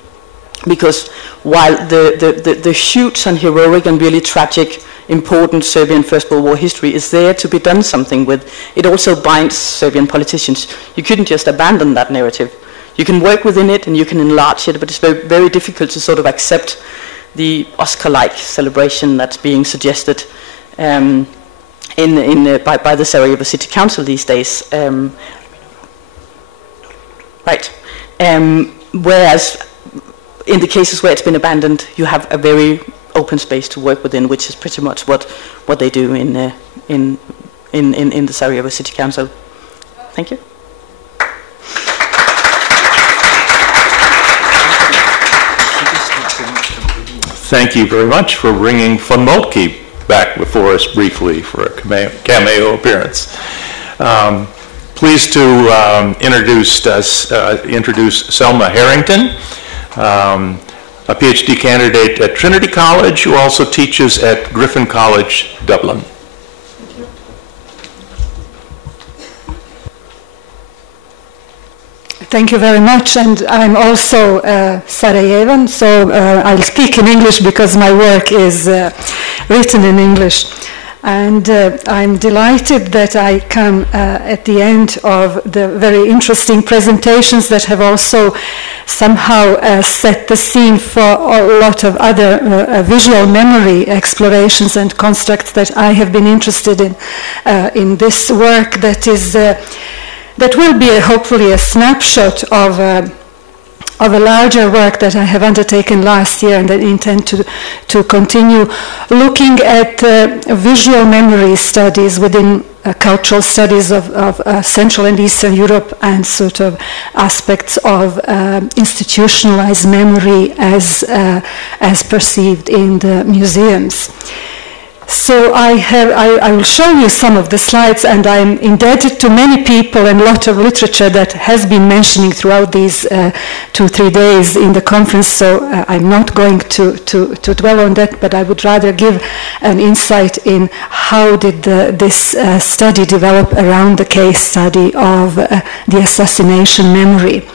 Because while the huge and heroic and really tragic, important Serbian First World War history is there to be done something with, it also binds Serbian politicians. You couldn't just abandon that narrative. You can work within it and you can enlarge it, but it's very, very difficult to sort of accept the Oscar-like celebration that's being suggested by the Sarajevo City Council these days. Whereas in the cases where it's been abandoned, you have a very open space to work within, which is pretty much what they do in the Sarajevo City Council. Thank you. Thank you very much for bringing von Moltke back before us briefly for a cameo appearance. Pleased to introduce Selma Harrington, a PhD candidate at Trinity College who also teaches at Griffin College, Dublin. Thank you very much, and I'm also Sarajevan, so I'll speak in English because my work is written in English. And I'm delighted that I come at the end of the very interesting presentations that have also somehow set the scene for a lot of other visual memory explorations and constructs that I have been interested in this work that is that will be hopefully a snapshot of a larger work that I have undertaken last year and that I intend to continue looking at visual memory studies within cultural studies of Central and Eastern Europe and sort of aspects of institutionalized memory as perceived in the museums. So I will show you some of the slides, and I'm indebted to many people and a lot of literature that has been mentioning throughout these 2-3 days in the conference, so I'm not going to dwell on that, but I would rather give an insight in how did this study develop around the case study of the assassination memory.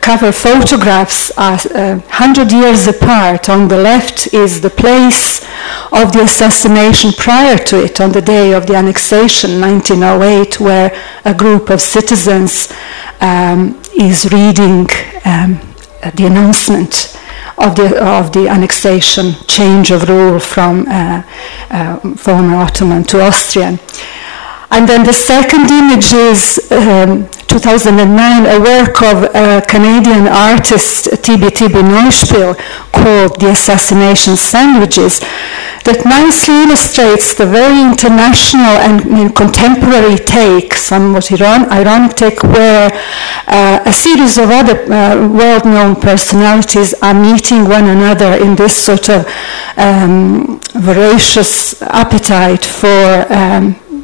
Cover photographs are 100 years apart. On the left is the place of the assassination prior to it, on the day of the annexation, 1908, where a group of citizens is reading the announcement of the annexation, change of rule from former Ottoman to Austrian. And then the second image is 2009, a work of Canadian artist T.B. Neuspiel called The Assassination Sandwiches, that nicely illustrates the very international and contemporary take, somewhat ironic take, where a series of other world-known personalities are meeting one another in this sort of voracious appetite for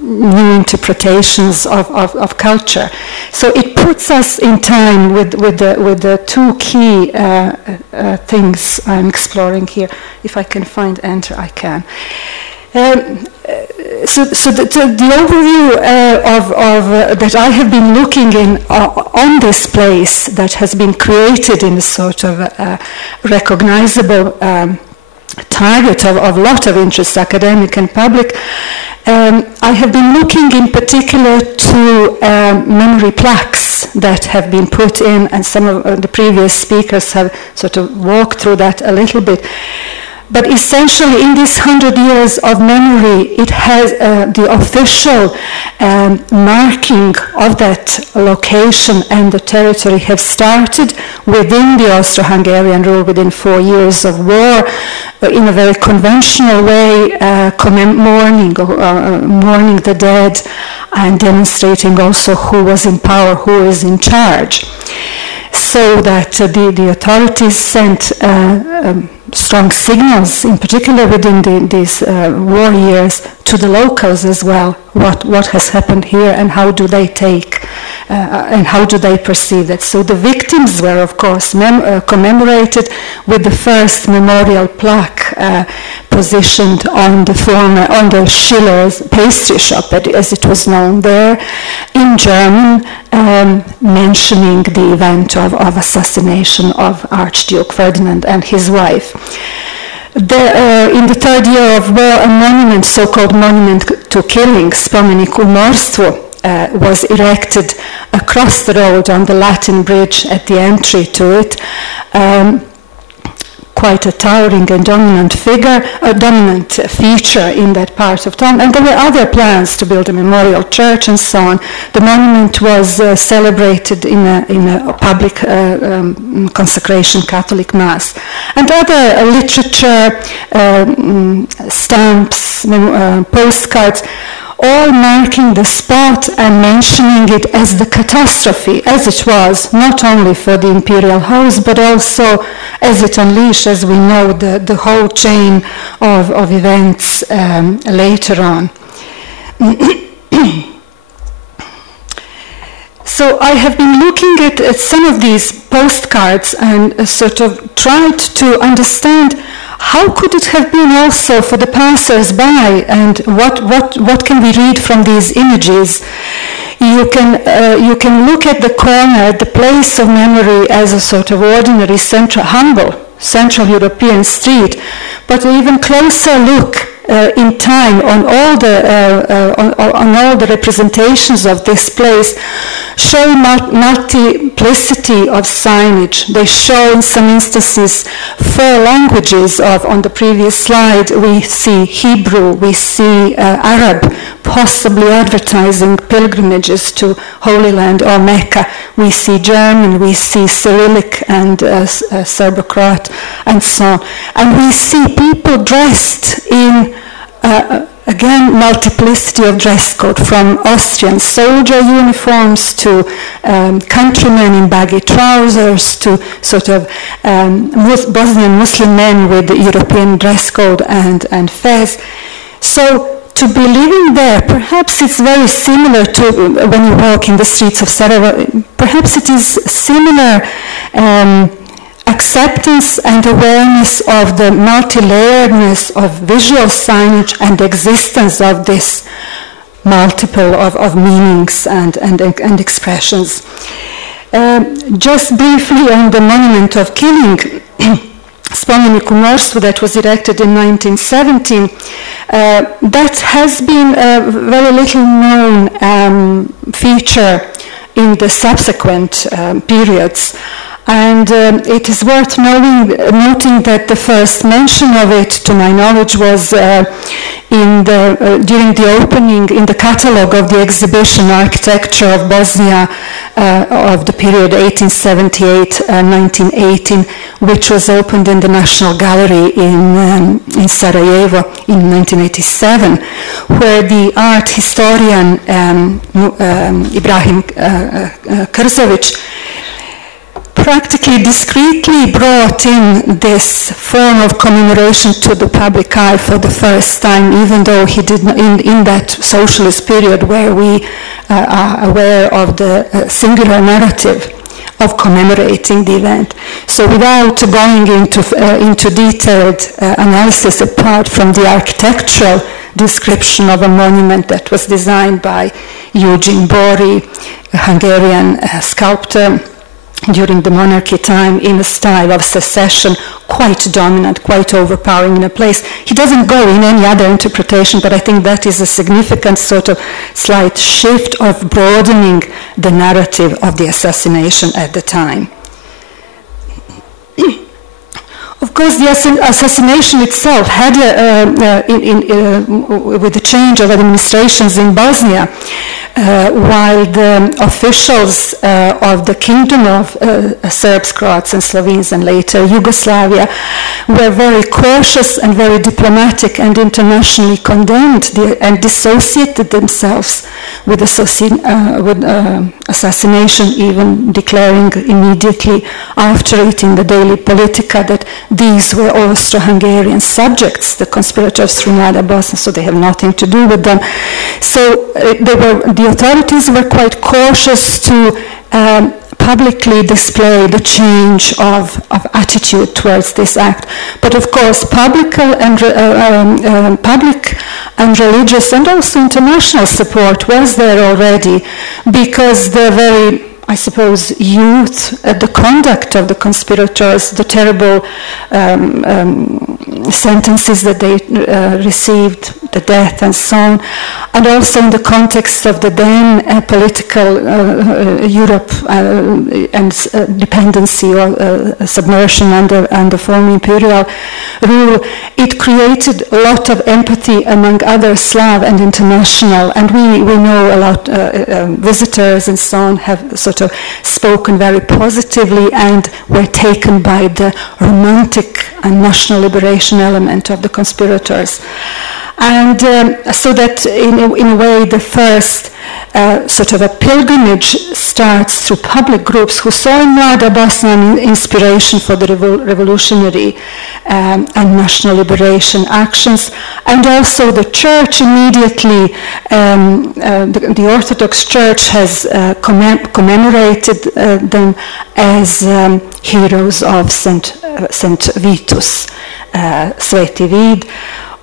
new interpretations of culture. So it puts us in time with the two key things I'm exploring here. If I can find enter, I can. So the overview of that I have been looking on this place that has been created in a sort of recognizable target of a lot of interest, academic and public. I have been looking in particular to memory plaques that have been put in, and some of the previous speakers have sort of walked through that a little bit. But essentially, in this 100 years of memory, it has the official marking of that location and the territory have started within the Austro-Hungarian rule within 4 years of war, in a very conventional way, mourning the dead and demonstrating also who was in power, who is in charge. So that the authorities sent strong signals, in particular within these war years, to the locals as well. What has happened here, and how do they take and how do they perceive that? So the victims were, of course, commemorated with the first memorial plaque positioned on the Schiller's pastry shop, as it was known there, in German, mentioning the event of assassination of Archduke Ferdinand and his wife. In the third year of war, a monument, so-called monument to killing, spomenik umorstvu, was erected across the road on the Latin bridge at the entry to it. Quite a towering and dominant feature in that part of town. And there were other plans to build a memorial church and so on. The monument was celebrated in a public consecration Catholic Mass. And other literature, stamps, postcards, all marking the spot and mentioning it as the catastrophe, as it was, not only for the imperial house, but also as it unleashed, as we know, the whole chain of events later on. So I have been looking at some of these postcards and sort of tried to understand how could it have been also for the passers-by, and what can we read from these images? You can look at the corner, the place of memory, as a sort of ordinary humble Central European street, but an even closer look in time on all the representations of this place show multiplicity of signage. They show in some instances 4 languages. On the previous slide we see Hebrew, we see Arab, possibly advertising pilgrimages to Holy Land or Mecca. We see German, we see Cyrillic and Serbo-Croat and so on. And we see people dressed in again, multiplicity of dress code, from Austrian soldier uniforms to countrymen in baggy trousers to sort of Bosnian Muslim men with European dress code and fez. So to be living there, perhaps it's very similar to when you walk in the streets of Sarajevo, perhaps it is similar acceptance and awareness of the multi-layeredness of visual signage and existence of this multiple of meanings and expressions. Just briefly on the monument of killing, spomenik umorstvu, that was erected in 1917, that has been a very little known feature in the subsequent periods. And it is worth noting that the first mention of it, to my knowledge, was during the opening in the catalogue of the exhibition Architecture of Bosnia of the period 1878-1918, which was opened in the National Gallery in Sarajevo in 1987, where the art historian Ibrahim Krzović practically discreetly brought in this form of commemoration to the public eye for the first time, even though he did not, in that socialist period where we are aware of the singular narrative of commemorating the event. So without going into detailed analysis, apart from the architectural description of a monument that was designed by Eugene Bori, a Hungarian sculptor, during the monarchy time, in a style of secession, quite dominant, quite overpowering in a place. He doesn't go in any other interpretation, but I think that is a significant sort of slight shift of broadening the narrative of the assassination at the time. Of course, the assassination itself had, with the change of administrations in Bosnia, while the officials of the Kingdom of Serbs, Croats and Slovenes, and later Yugoslavia, were very cautious and very diplomatic and internationally condemned and dissociated themselves with assassination, even declaring immediately after it in the Daily Politica that these were Austro-Hungarian subjects, the conspirators from Mlada Bosna, so they have nothing to do with them. So the the authorities were quite cautious to publicly display the change of attitude towards this act. But of course, public and religious and also international support was there already, because the very, I suppose, youth, the conduct of the conspirators, the terrible sentences that they received, the death and so on, and also in the context of the then political Europe and dependency or submersion under former imperial rule, it created a lot of empathy among other Slav and international, and we know a lot, visitors and so on have sort of spoken very positively and were taken by the romantic and national liberation element of the conspirators. And so that in a way the first sort of a pilgrimage starts through public groups who saw in Mlada Bosna an inspiration for the revolutionary and national liberation actions, and also the church immediately, the Orthodox Church has commemorated them as heroes of Saint Vitus, Sveti Vid.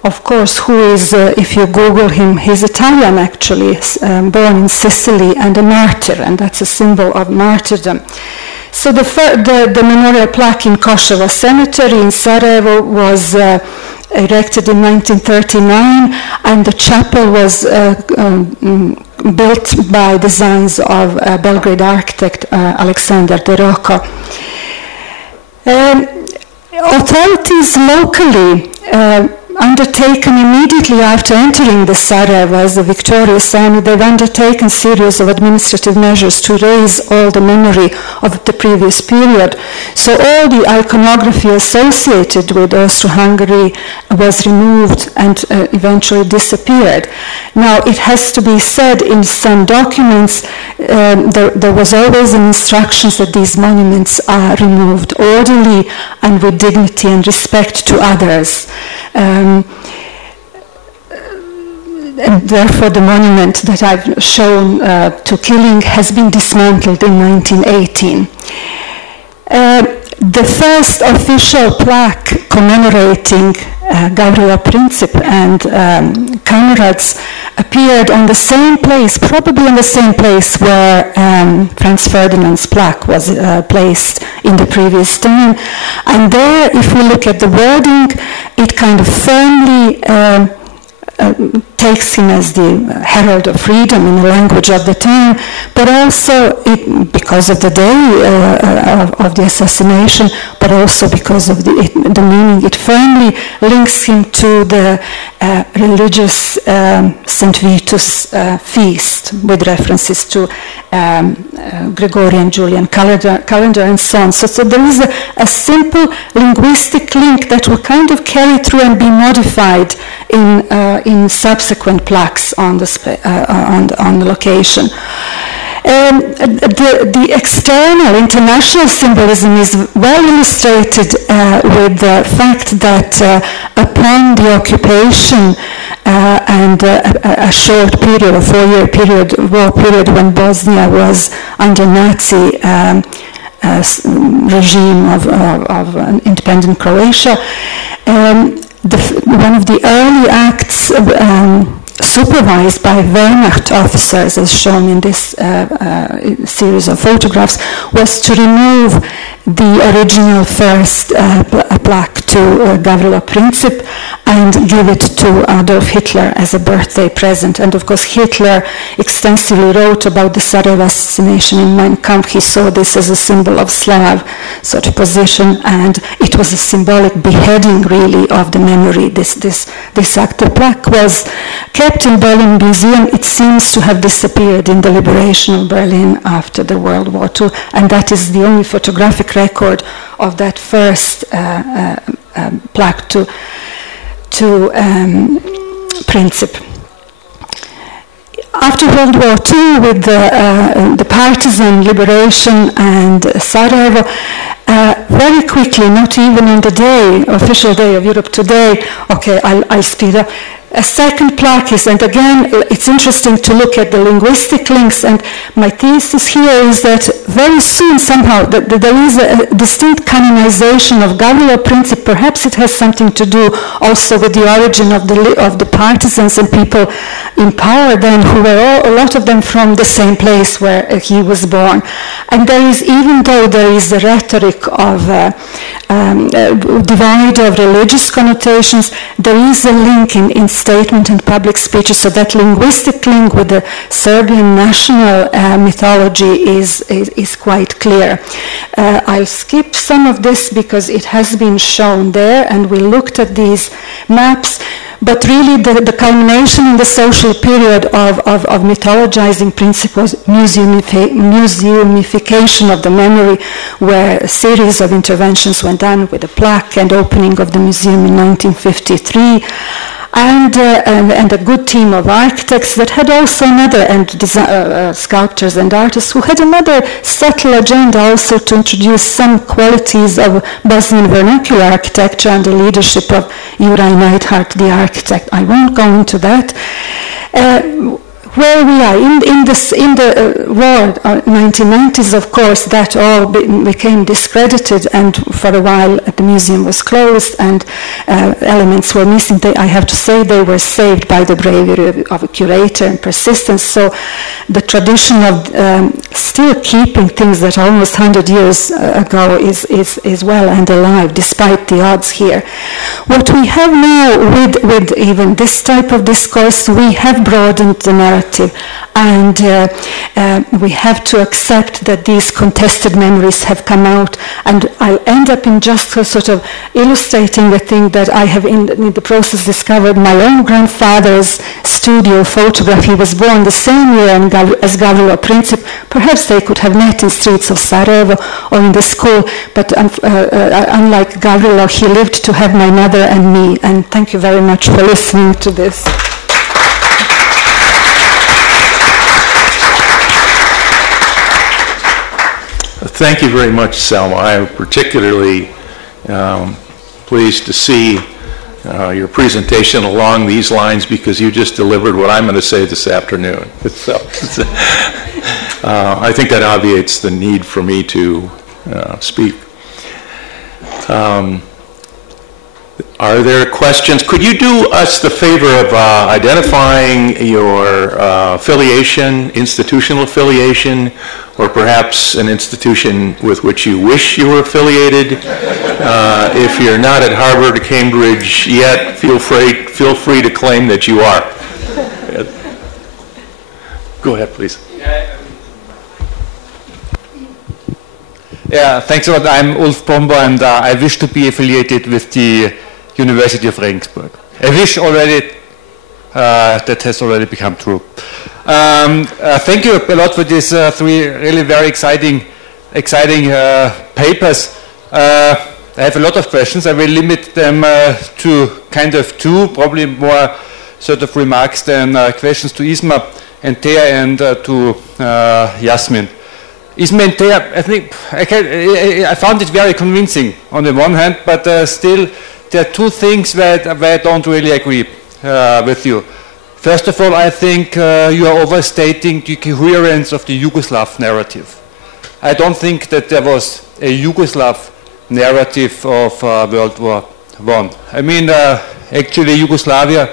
Of course, who is, if you Google him, he's Italian actually, born in Sicily and a martyr, and that's a symbol of martyrdom. So the memorial plaque in Koševo Cemetery in Sarajevo was erected in 1939, and the chapel was built by designs of Belgrade architect Aleksandar Deroko. Authorities locally undertaken immediately after entering the Sarajevo as the victorious army, they've undertaken a series of administrative measures to raise all the memory of the previous period. So all the iconography associated with Austro-Hungary was removed and eventually disappeared. Now, it has to be said in some documents, there was always an instruction that these monuments are removed orderly and with dignity and respect to others. And therefore the monument that I've shown to Killing has been dismantled in 1918. The first official plaque commemorating Gavrila Princip and comrades appeared on the same place, probably in the same place where Franz Ferdinand's plaque was placed in the previous time. And there, if we look at the wording, it kind of firmly takes him as the herald of freedom in the language of the time, but also because of the day of the assassination, but also because of the meaning. It firmly links him to the religious St. Vitus feast, with references to Gregorian Julian calendar and so on. So there is a simple linguistic link that will kind of carry through and be modified in subsequent plaques on the location. The external international symbolism is well illustrated with the fact that upon the occupation and a short period, a 4-year period, war period, when Bosnia was under Nazi regime of independent Croatia, one of the early acts supervised by Wehrmacht officers, as shown in this series of photographs, was to remove the original first plaque to Gavrila Princip and give it to Adolf Hitler as a birthday present. And of course, Hitler extensively wrote about the Sarajevo assassination in Mein Kampf. He saw this as a symbol of Slav sort of position, and it was a symbolic beheading, really, of the memory. This act. The plaque was kept in Berlin Museum. It seems to have disappeared in the liberation of Berlin after the World War II, and that is the only photographic record of that first plaque to Princip. After World War II, with the partisan liberation and Sarajevo, very quickly, not even on the day, official day of Europe Today, okay, I'll speed up, A second plaque is, and again, it's interesting to look at the linguistic links, and my thesis here is that very soon somehow there is a distinct canonization of Gavrilo Princip. Perhaps it has something to do also with the origin of the partisans and people in power then, who were a lot of them from the same place where he was born. And there is, even though there is a rhetoric of divide of religious connotations, there is a link in statement and public speeches, so that linguistic link with the Serbian national mythology is quite clear. I'll skip some of this because it has been shown there, and we looked at these maps. But really, the culmination in the social period of mythologizing principles, museumification of the memory, where a series of interventions went on with a plaque and opening of the museum in 1953. And a good team of architects that had also another, and sculptors and artists who had another subtle agenda also to introduce some qualities of Bosnian vernacular architecture under the leadership of Juraj Neidhardt, the architect. I won't go into that. Where we are in the war, 1990s, of course, that all became discredited, and for a while the museum was closed and elements were missing. I have to say they were saved by the bravery of a curator and persistence. So the tradition of still keeping things that almost 100 years ago is well and alive, despite the odds here. What we have now with even this type of discourse, we have broadened the narrative. And we have to accept that these contested memories have come out, and I'll end up in just sort of illustrating the thing that I have in the process discovered. My own grandfather's studio photograph. He was born the same year as Gavrilo Princip. Perhaps they could have met in streets of Sarajevo or in the school, but unlike Gavrilo, he lived to have my mother and me. And thank you very much for listening to this. Thank you very much, Selma. I am particularly pleased to see your presentation along these lines, because you just delivered what I'm going to say this afternoon. So, I think that obviates the need for me to speak. Are there questions? Could you do us the favor of identifying your affiliation, institutional affiliation, or perhaps an institution with which you wish you were affiliated? If you're not at Harvard or Cambridge yet, feel free to claim that you are. Go ahead, please. Yeah, thanks a lot. I'm Ulf Bomber, and I wish to be affiliated with the University of Regensburg. I wish already, that has already become true. Thank you a lot for these three really very exciting papers. I have a lot of questions. I will limit them to kind of two, probably more sort of remarks than questions to Ismar and Thea and to Jasmin. Ismar and Thea, I think I found it very convincing on the one hand, but still there are two things where I don't really agree with you. First of all, I think you are overstating the coherence of the Yugoslav narrative. I don't think that there was a Yugoslav narrative of World War I. I mean, actually Yugoslavia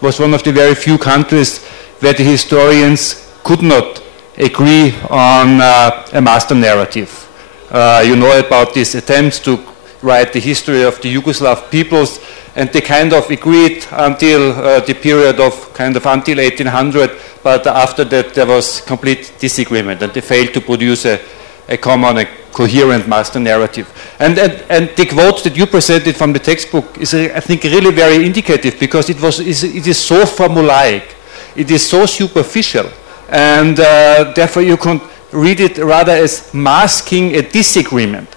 was one of the very few countries where the historians could not agree on a master narrative. You know about these attempts to write the history of the Yugoslav peoples, and they kind of agreed until the period of kind of until 1800, but after that there was complete disagreement, and they failed to produce a common, a coherent master narrative. And the quote that you presented from the textbook is, I think, really very indicative, because it is so formulaic, it is so superficial, and therefore you can read it rather as masking a disagreement.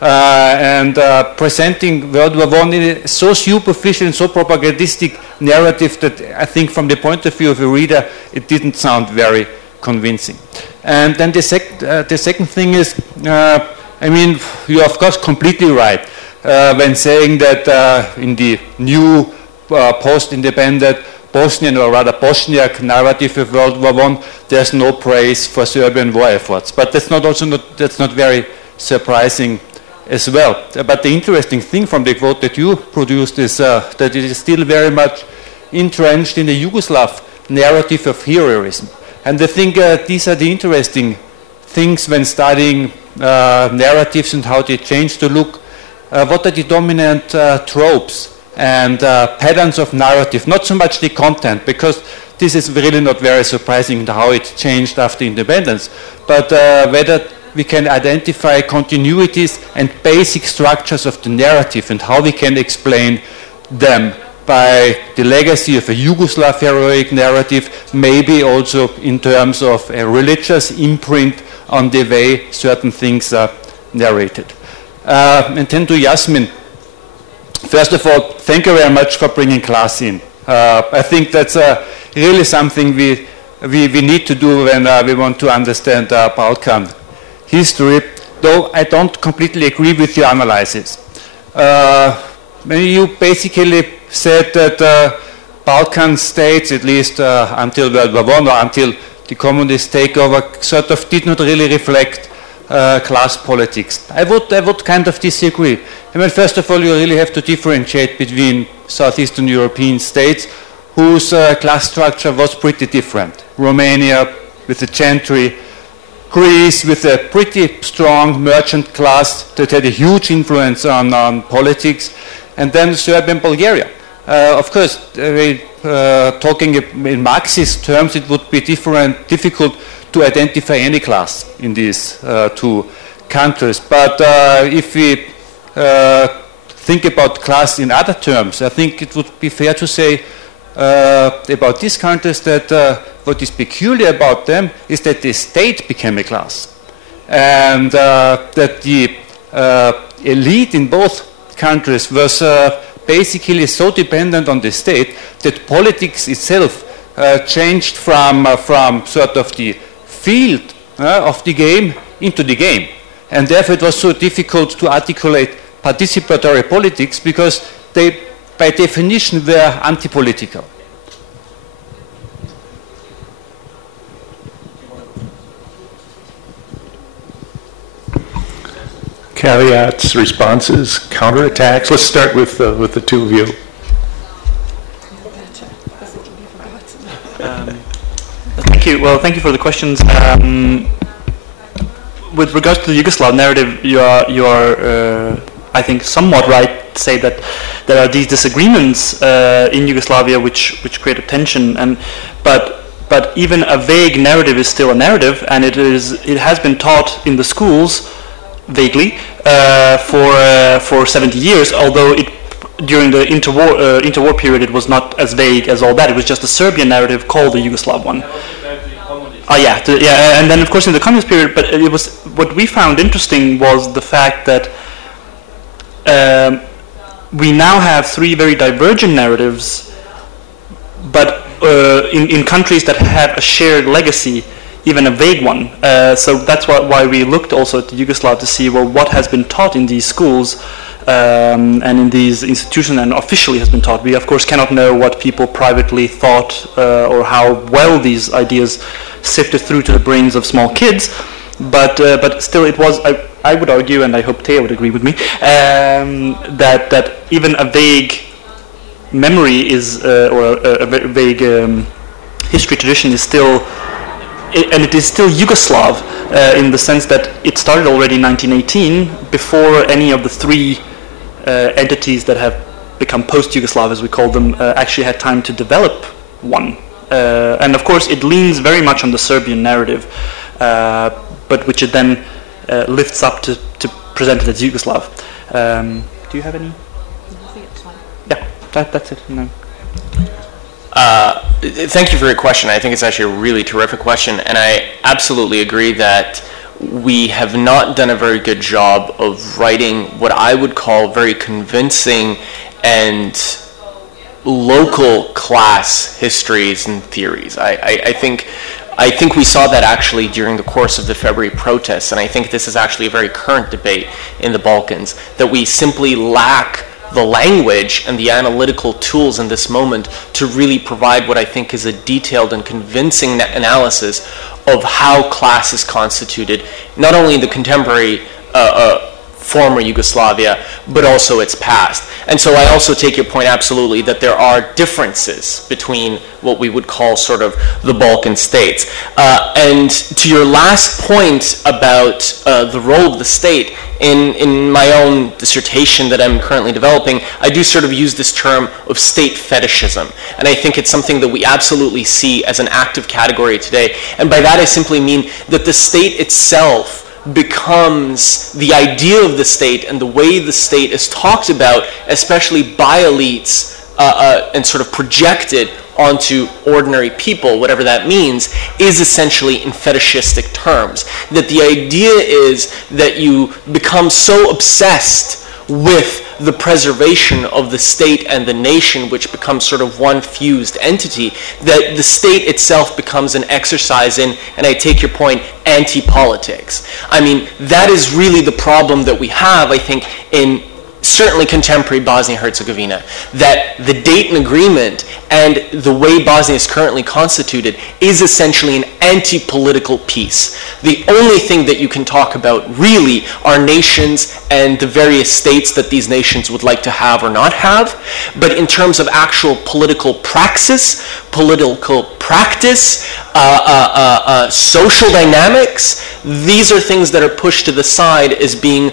And presenting World War I in a so superficial and so propagandistic narrative that I think from the point of view of a reader it didn't sound very convincing. And then the second thing is, I mean, you're of course completely right when saying that in the new post-independent Bosnian, or rather Bosniak narrative of World War I, there's no praise for Serbian war efforts. But that's not very surprising as well. But the interesting thing from the quote that you produced is that it is still very much entrenched in the Yugoslav narrative of heroism. And I think these are the interesting things when studying narratives and how they change to look. What are the dominant tropes and patterns of narrative? Not so much the content, because this is really not very surprising how it changed after independence, but whether we can identify continuities and basic structures of the narrative and how we can explain them by the legacy of a Yugoslav heroic narrative, maybe also in terms of a religious imprint on the way certain things are narrated. And then to Jasmin, first of all, thank you very much for bringing class in. I think that's really something we need to do when we want to understand Balkan history, though I don't completely agree with your analysis. You basically said that Balkan states, at least until World War I or until the communist takeover, sort of did not really reflect class politics. I would kind of disagree. I mean, first of all, you really have to differentiate between Southeastern European states whose class structure was pretty different. Romania with the gentry, Greece with a pretty strong merchant class that had a huge influence on politics, and then Serbia and Bulgaria. Of course, talking in Marxist terms, it would be difficult to identify any class in these two countries. But if we think about class in other terms, I think it would be fair to say about these countries that what is peculiar about them is that the state became a class, and that the elite in both countries was basically so dependent on the state that politics itself changed from sort of the field of the game into the game. And therefore it was so difficult to articulate participatory politics because they, by definition, were anti-political. Caveats, responses, counterattacks. Let's start with the two of you. Thank you. Well, thank you for the questions. With regards to the Yugoslav narrative, you are I think, somewhat right to say that there are these disagreements in Yugoslavia which create a tension. But even a vague narrative is still a narrative, and it has been taught in the schools vaguely for 70 years, although during the interwar period it was not as vague as all that. It was just a Serbian narrative called the Yugoslav one. And then of course in the communist period. But it was, what we found interesting was the fact that we now have three very divergent narratives, but in countries that have a shared legacy, even a vague one. So that's why we looked also at the Yugoslav to see, well, what has been taught in these schools and in these institutions and officially has been taught. We of course cannot know what people privately thought or how well these ideas sifted through to the brains of small kids, but still it was, I would argue, and I hope Thea would agree with me, that even a vague memory is, or a vague history tradition is still, and it is still Yugoslav in the sense that it started already in 1918, before any of the three entities that have become post-Yugoslav, as we call them, actually had time to develop one. And of course it leans very much on the Serbian narrative, but which it then lifts up to present it as Yugoslav. Do you have any? I think it's fine. Yeah, that's it. No. Thank you for your question. I think it's actually a really terrific question, and I absolutely agree that we have not done a very good job of writing what I would call very convincing and local class histories and theories. I think we saw that actually during the course of the February protests, and I think this is actually a very current debate in the Balkans, that we simply lack the language and the analytical tools in this moment to really provide what I think is a detailed and convincing analysis of how class is constituted, not only in the contemporary former Yugoslavia, but also its past. And so I also take your point absolutely that there are differences between what we would call sort of the Balkan states. And to your last point about the role of the state, in my own dissertation that I'm currently developing, I do sort of use this term of state fetishism. And I think it's something that we absolutely see as an active category today. And by that I simply mean that the state itself becomes the idea of the state, and the way the state is talked about, especially by elites, and sort of projected onto ordinary people, whatever that means, is essentially in fetishistic terms. That the idea is that you become so obsessed with the preservation of the state and the nation, which becomes sort of one fused entity, that the state itself becomes an exercise in, and I take your point, anti-politics. I mean, that is really the problem that we have, I think, in certainly contemporary Bosnia-Herzegovina, that the Dayton Agreement and the way Bosnia is currently constituted is essentially an anti-political peace. The only thing that you can talk about really are nations and the various states that these nations would like to have or not have, but in terms of actual political praxis, political practice, social dynamics, these are things that are pushed to the side as being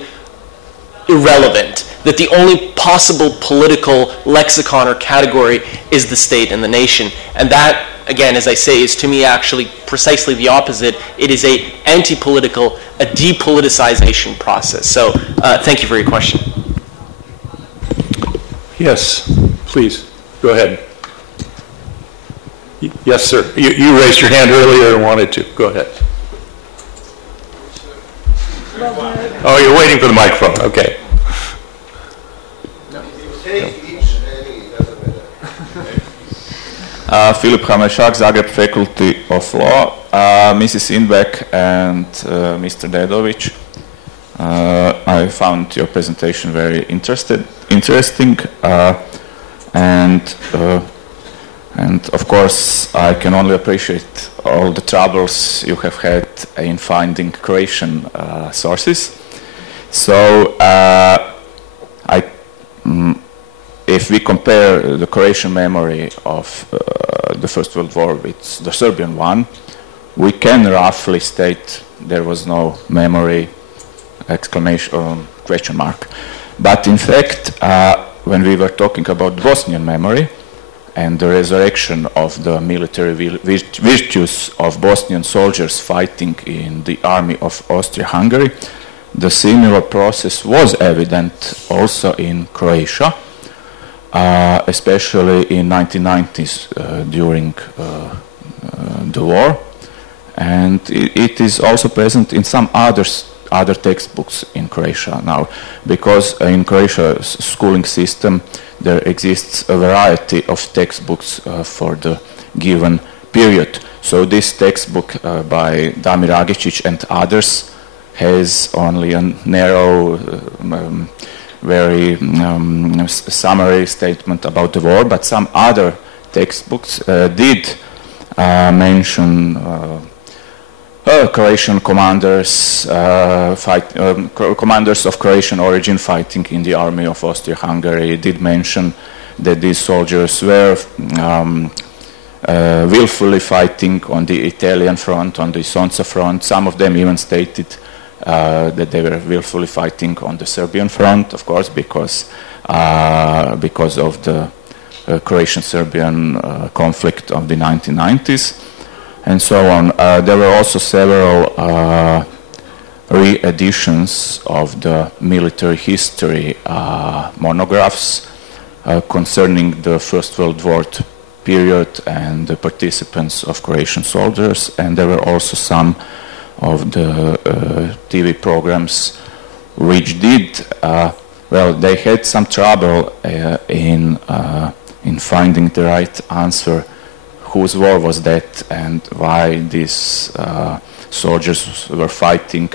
irrelevant, that the only possible political lexicon or category is the state and the nation. And that, again, as I say, is to me actually precisely the opposite. It is a anti-political, a depoliticization process. So thank you for your question. Yes, please, go ahead. Yes, sir. You raised your hand earlier and wanted to. Go ahead. Oh, you're waiting for the microphone. Okay. Filip Hamešak, Zagreb Faculty of Law. Mrs. Sindbæk and Mr. Dedović, I found your presentation very interesting, and of course I can only appreciate all the troubles you have had in finding Croatian sources. So if we compare the Croatian memory of the First World War with the Serbian one, we can roughly state there was no memory, question mark. But in fact, when we were talking about Bosnian memory and the resurrection of the military virtues of Bosnian soldiers fighting in the army of Austria-Hungary, the similar process was evident also in Croatia, especially in 1990s during the war, and it is also present in some other textbooks in Croatia now, because in Croatia's schooling system there exists a variety of textbooks for the given period. So this textbook by Damir Agicić and others has only a narrow, very summary statement about the war, but some other textbooks did mention Croatian commanders, commanders of Croatian origin fighting in the army of Austria-Hungary, did mention that these soldiers were willfully fighting on the Italian front, on the Isonca front. Some of them even stated that they were willfully fighting on the Serbian front, of course, because of the Croatian-Serbian conflict of the 1990s, and so on. There were also several re-editions of the military history monographs concerning the First World War period and the participants of Croatian soldiers, and there were also some of the TV programs which did, well, they had some trouble in finding the right answer, whose war was that and why these soldiers were fighting,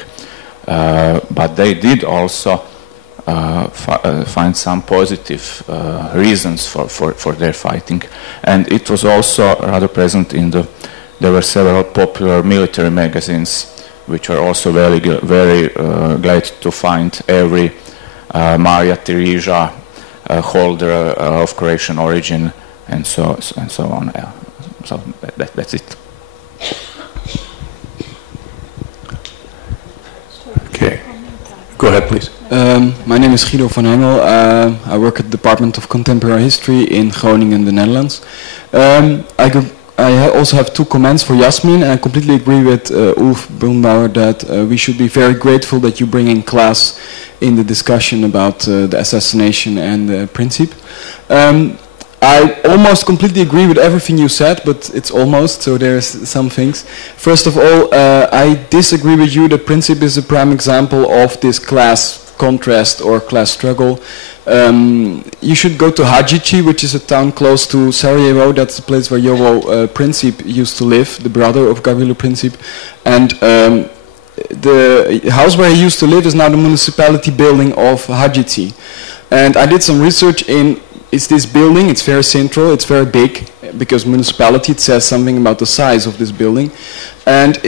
but they did also find some positive reasons for their fighting. And it was also rather present in there were several popular military magazines which are also very glad to find every Maria Teresa holder of Croatian origin and so on. So that's it. Okay. Go ahead, please. My name is Guido van Hengel. I work at the Department of Contemporary History in Groningen, the Netherlands. I also have two comments for Jasmin. I completely agree with Ulf Brunbauer that we should be very grateful that you bring in class in the discussion about the assassination and the Princip. I almost completely agree with everything you said, but it's almost, so there's some things. First of all, I disagree with you that Princip is a prime example of this class contrast or class struggle. You should go to Hadžići, which is a town close to Sarajevo. That's the place where Jovo Princip used to live, the brother of Gavrilo Princip. And the house where he used to live is now the municipality building of Hadžići. And I did some research in, it's this building, it's very central, it's very big, because municipality, it says something about the size of this building. And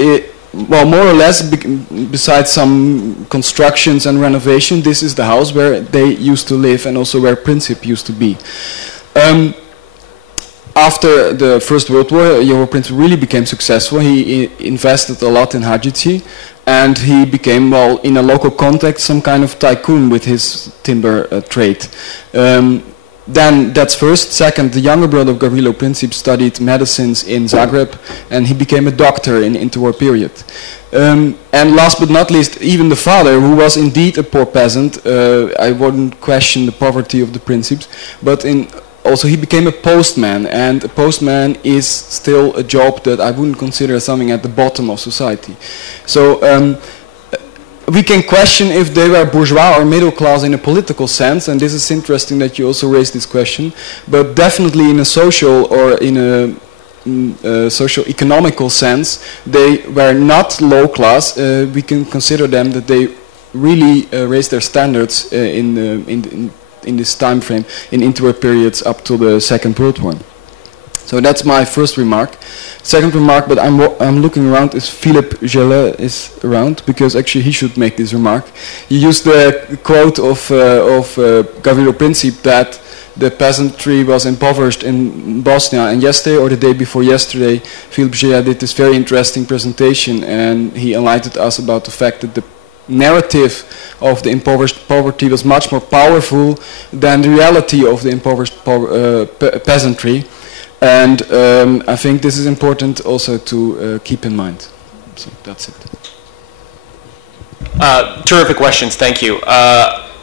well, more or less, besides some constructions and renovation, this is the house where they used to live and also where Princip used to be. After the First World War, Jovo Princip really became successful. He invested a lot in Hadžići, and he became, well, in a local context, some kind of tycoon with his timber trade. Then that's first. Second, the younger brother of Gavrilo Princip studied medicines in Zagreb, and he became a doctor in the interwar period. And last but not least, even the father, who was indeed a poor peasant, I wouldn't question the poverty of the Princips, but also he became a postman, and a postman is still a job that I wouldn't consider something at the bottom of society. So we can question if they were bourgeois or middle class in a political sense, and this is interesting that you also raised this question, but definitely in a social or in a socio-economical sense, they were not low class. We can consider them that they really raised their standards in this time frame, in interwar periods up to the Second World War. So that's my first remark. Second remark, but I'm looking around if Philippe Gellet is around, because actually he should make this remark. He used the quote of Gavrilo Princip that the peasantry was impoverished in Bosnia, and yesterday or the day before yesterday, Philippe Gellet did this very interesting presentation, and he enlightened us about the fact that the narrative of the impoverished poverty was much more powerful than the reality of the impoverished peasantry. And I think this is important also to keep in mind. So that's it. Terrific questions, thank you.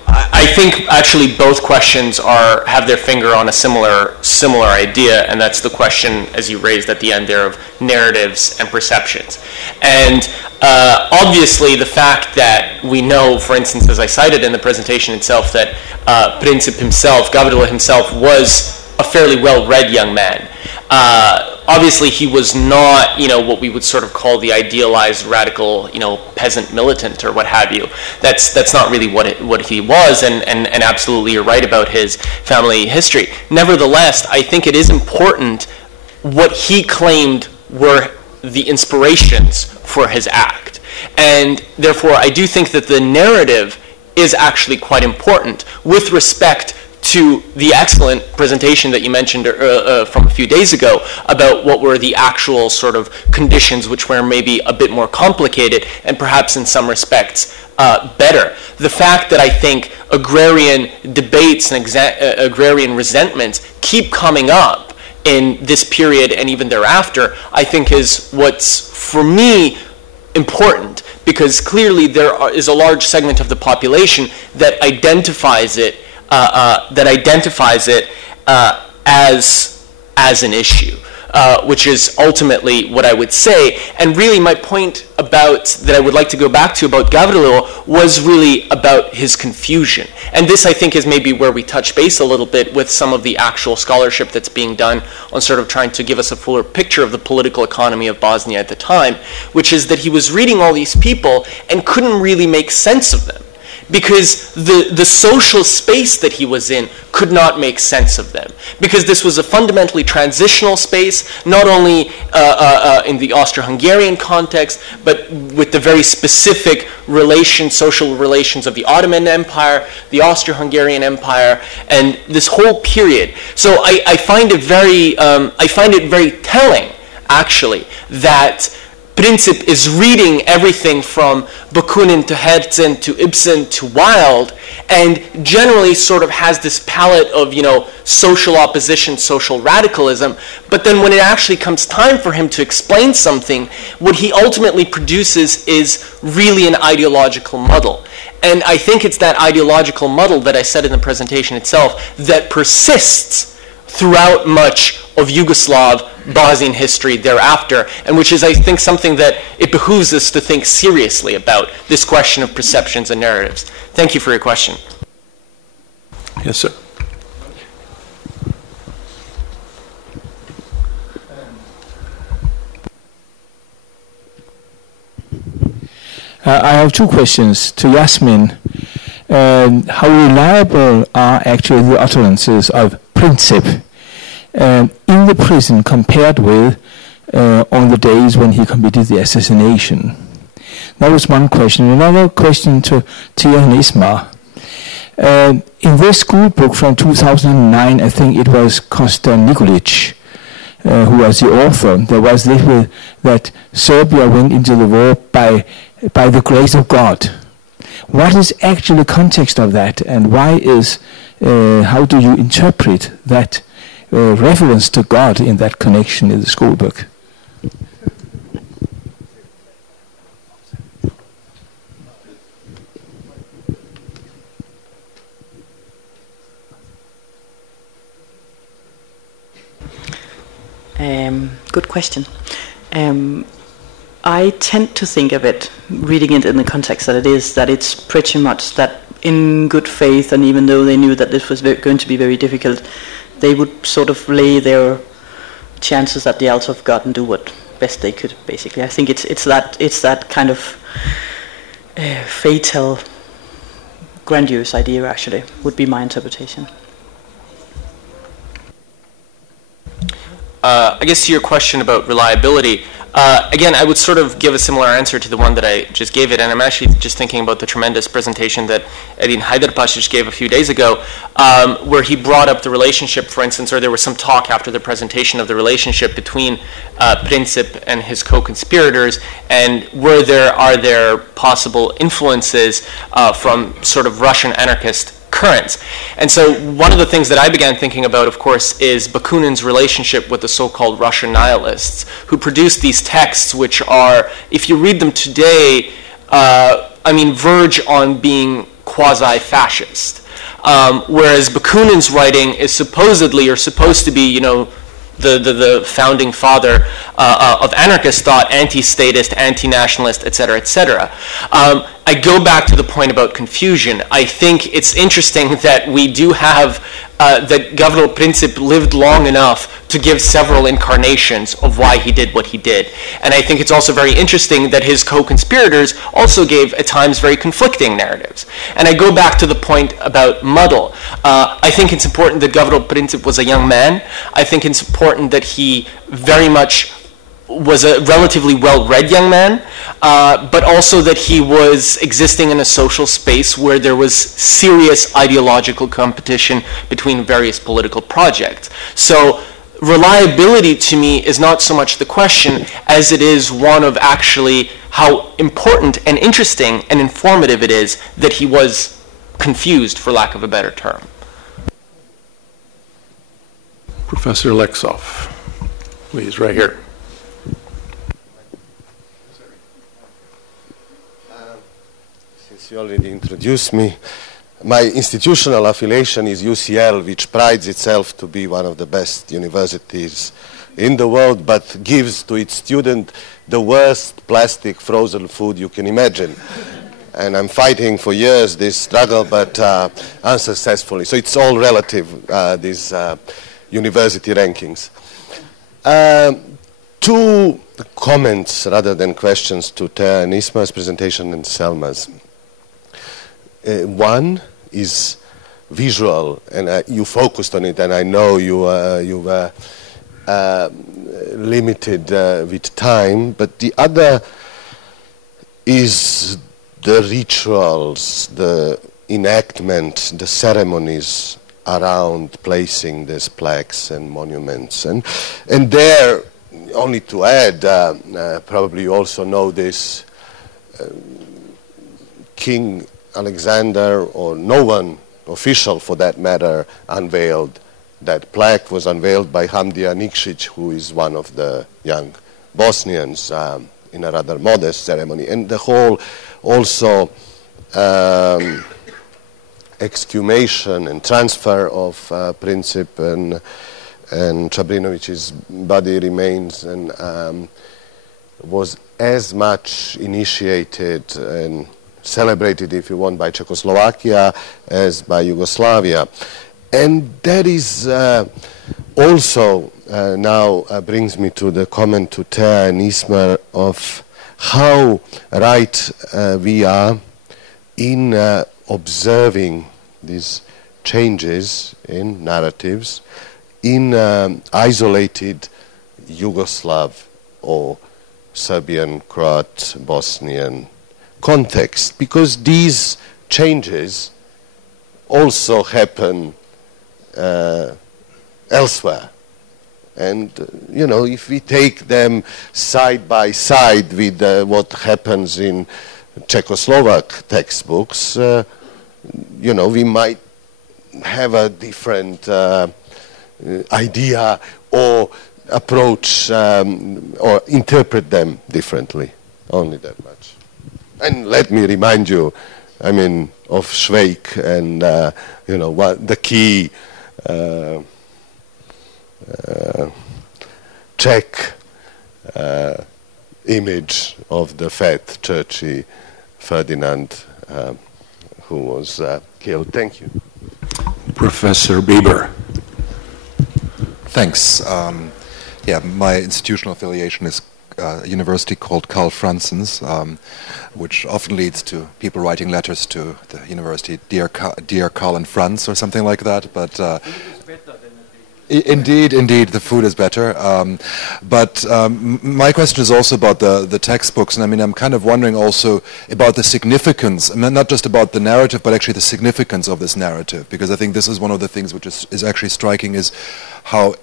I think actually both questions have their finger on a similar idea, and that's the question, as you raised at the end there, of narratives and perceptions. And obviously the fact that we know, for instance, as I cited in the presentation itself, that Princip himself, Gavrilo himself, was a fairly well-read young man. Obviously, he was not, what we would sort of call the idealized radical, peasant militant or what have you. That's not really what he was, and absolutely you're right about his family history. Nevertheless, I think it is important what he claimed were the inspirations for his act. And therefore, I do think that the narrative is actually quite important with respect to the excellent presentation that you mentioned from a few days ago about what were the actual sort of conditions which were maybe a bit more complicated and perhaps in some respects better. The fact that I think agrarian debates and agrarian resentments keep coming up in this period and even thereafter, I think is what's, for me, important, because clearly there is a large segment of the population that identifies it as an issue, which is ultimately what I would say. And really my point that I would like to go back to about Gavrilo was really about his confusion. And this, I think, is maybe where we touch base a little bit with some of the actual scholarship that's being done on sort of trying to give us a fuller picture of the political economy of Bosnia at the time, which is that he was reading all these people and couldn't really make sense of them. because the social space that he was in could not make sense of them. Because this was a fundamentally transitional space, not only in the Austro-Hungarian context, but with the very specific social relations of the Ottoman Empire, the Austro-Hungarian Empire, and this whole period. So I find it very telling, actually, that Princip is reading everything from Bakunin to Herzen to Ibsen to Wilde, and generally sort of has this palette of, social opposition, social radicalism, but then when it actually comes time for him to explain something, what he ultimately produces is really an ideological muddle. And I think it's that ideological muddle that I said in the presentation itself that persists throughout much of Yugoslav Bosnian history thereafter, and which is, I think, something that it behooves us to think seriously about, this question of perceptions and narratives. Thank you for your question. Yes, sir. I have two questions to Jasmin. How reliable are actually the utterances of Princip in the prison compared with on the days when he committed the assassination? That was one question. Another question to Tia and Ismar. In this school book from 2009, I think it was Mujanović who was the author. There was this that Serbia went into the war by the grace of God. What is actually the context of that, and how do you interpret that reference to God in that connection in the school book? Good question. I tend to think of it, reading it in the context that it's pretty much that in good faith, and even though they knew that this was going to be very difficult, they would sort of lay their chances at the altar of God and do what best they could, basically. I think it's that kind of fatal, grandiose idea, actually, would be my interpretation. I guess to your question about reliability, again, I would sort of give a similar answer to the one that I just gave it, and I'm actually just thinking about the tremendous presentation that Edin Hajdarpašić gave a few days ago, where he brought up the relationship, for instance, or there was some talk after the presentation of the relationship between Princip and his co-conspirators, and are there possible influences from sort of Russian anarchist currents. And so one of the things that I began thinking about, of course, is Bakunin's relationship with the so-called Russian nihilists, who produced these texts which are, if you read them today, verge on being quasi-fascist. Whereas Bakunin's writing is supposed to be, the founding father of anarchist thought, anti-statist, anti-nationalist, etc., etc. I go back to the point about confusion. I think it's interesting that we do have that Gavril Princip lived long enough to give several incarnations of why he did what he did. And I think it's also very interesting that his co-conspirators also gave at times very conflicting narratives. And I go back to the point about muddle. I think it's important that Gavril Princip was a young man. I think it's important that he very much was a relatively well-read young man, but also that he was existing in a social space where there was serious ideological competition between various political projects. So reliability to me is not so much the question as it is one of actually how important and interesting and informative it is that he was confused, for lack of a better term. Professor Lexoff, please, right here. Since you already introduced me, my institutional affiliation is UCL, which prides itself to be one of the best universities in the world, but gives to its student the worst plastic frozen food you can imagine. And I'm fighting for years this struggle, but unsuccessfully. So it's all relative, these university rankings. Two comments rather than questions to Tea and Ismar's presentation and Selma's. One is visual, and you focused on it, and I know you were limited with time, but the other is the rituals, the enactment, the ceremonies around placing these plaques and monuments. And there, only to add, probably you also know this, King Alexander, or no one official for that matter, unveiled that plaque. Was unveiled by Hamdija Nikšić, who is one of the young Bosnians, in a rather modest ceremony. And the whole also exhumation and transfer of Princip and Čabrinovic's body remains, and was as much initiated and celebrated, if you want, by Czechoslovakia as by Yugoslavia. And that is also now brings me to the comment to Thea and Ismar of how right we are in observing these changes in narratives in isolated Yugoslav or Serbian, Croat, Bosnian context, because these changes also happen elsewhere. And, you know, if we take them side by side with what happens in Czechoslovak textbooks, you know, we might have a different idea or approach or interpret them differently. Only that much. And let me remind you, I mean, of Švejk and, you know, the key Czech image of the fat, churchy Ferdinand who was killed. Thank you. Professor Bieber. Thanks. Yeah, my institutional affiliation is a university called Karl Franzens, which often leads to people writing letters to the university, dear Karl and Franz, or something like that. But indeed, the food is better. But my question is also about the textbooks, and I mean, I'm kind of wondering also about the significance, I mean, not just about the narrative, but actually the significance of this narrative, because I think this is one of the things which is actually striking, is how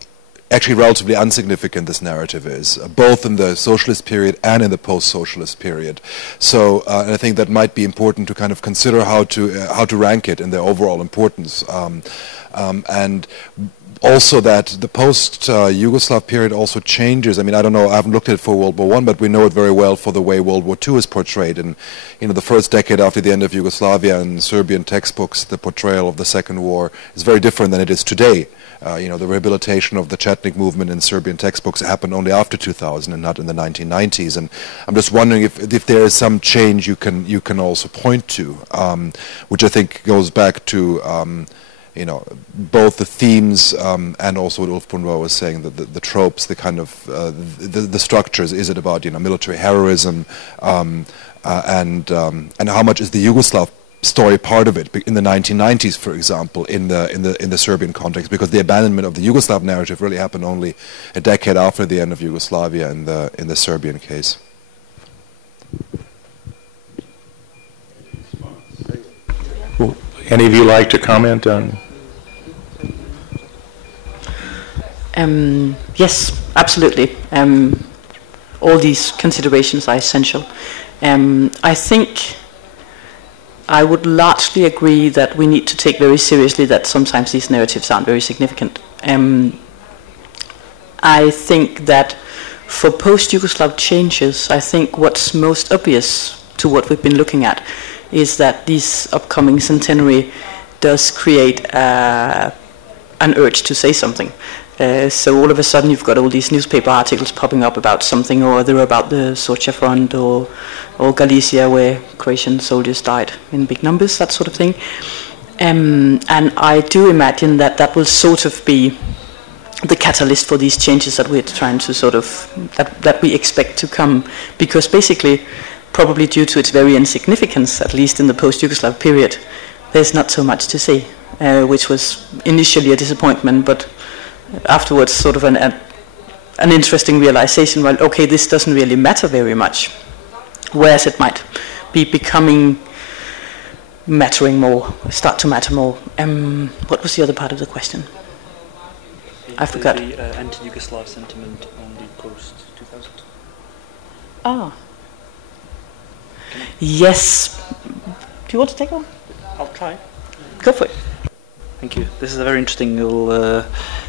actually relatively insignificant this narrative is, both in the socialist period and in the post-socialist period. So, and I think that might be important to kind of consider how to rank it in their overall importance, and also that the post-Yugoslav period also changes. I mean, I don't know, I haven't looked at it for World War I, but we know it very well for the way World War II is portrayed. And, you know, the first decade after the end of Yugoslavia, in Serbian textbooks, the portrayal of the Second War is very different than it is today. You know, the rehabilitation of the Chetnik movement in Serbian textbooks happened only after 2000 and not in the 1990s. And I'm just wondering if there is some change you can also point to, which I think goes back to you know, both the themes and also what Ulf Brunvall was saying, the tropes, the kind of the structures. Is it about, you know, military heroism, and how much is the Yugoslav story part of it in the 1990s, for example, in the Serbian context, because the abandonment of the Yugoslav narrative really happened only a decade after the end of Yugoslavia in the Serbian case. Well, any of you like to comment on? Yes, absolutely. All these considerations are essential. I think I would largely agree that we need to take very seriously that sometimes these narratives aren't very significant. I think that for post-Yugoslav changes, I think what's most obvious to what we've been looking at is that this upcoming centenary does create an urge to say something. So all of a sudden you've got all these newspaper articles popping up about something or other, about the Socha front or Galicia, where Croatian soldiers died in big numbers, that sort of thing. And I do imagine that that will sort of be the catalyst for these changes that we're trying to sort of, that we expect to come. Because basically probably due to its very insignificance, at least in the post-Yugoslav period, there's not so much to say, which was initially a disappointment, but afterwards sort of an interesting realization, well, okay, this doesn't really matter very much, whereas it might be mattering more, start to matter more. What was the other part of the question? I forgot. The anti-Yugoslav sentiment on the post-2000. Ah. Yes. Do you want to take one? I'll try. Go for it. Thank you. This is a very interesting little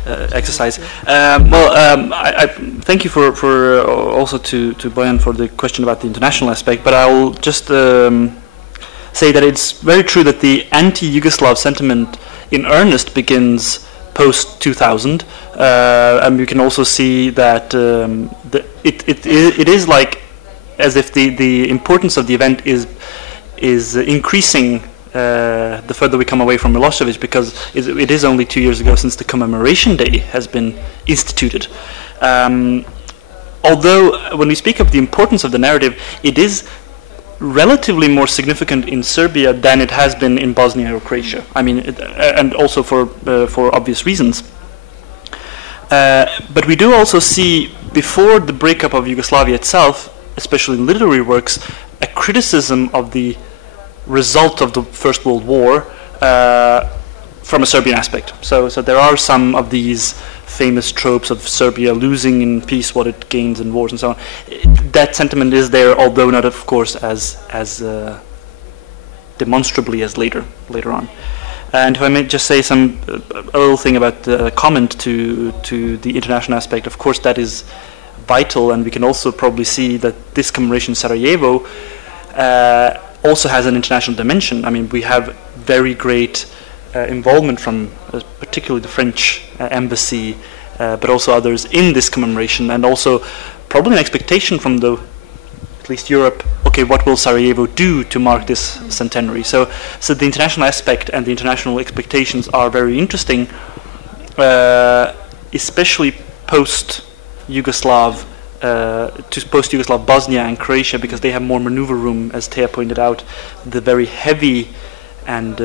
exercise. I thank you for also to Bojan for the question about the international aspect, but I will just say that it's very true that the anti-Yugoslav sentiment in earnest begins post-2000, and you can also see that it is like as if the importance of the event is increasing the further we come away from Milosevic, because it is only 2 years ago since the commemoration day has been instituted. Although when we speak of the importance of the narrative, it is relatively more significant in Serbia than it has been in Bosnia or Croatia. I mean, and also for obvious reasons. But we do also see, before the breakup of Yugoslavia itself, especially in literary works, a criticism of the result of the First World War from a Serbian aspect. So there are some of these famous tropes of Serbia losing in peace what it gains in wars and so on. That sentiment is there, although not, of course, as demonstrably as later on. And if I may just say a little thing about the comment to the international aspect, of course that is vital, and we can also probably see that this commemoration in Sarajevo also has an international dimension. I mean, we have very great involvement from particularly the French embassy, but also others in this commemoration, and also probably an expectation from at least Europe, okay, what will Sarajevo do to mark this centenary? So the international aspect and the international expectations are very interesting, especially post-Yugoslav Bosnia and Croatia, because they have more maneuver room, as Teja pointed out. The very heavy and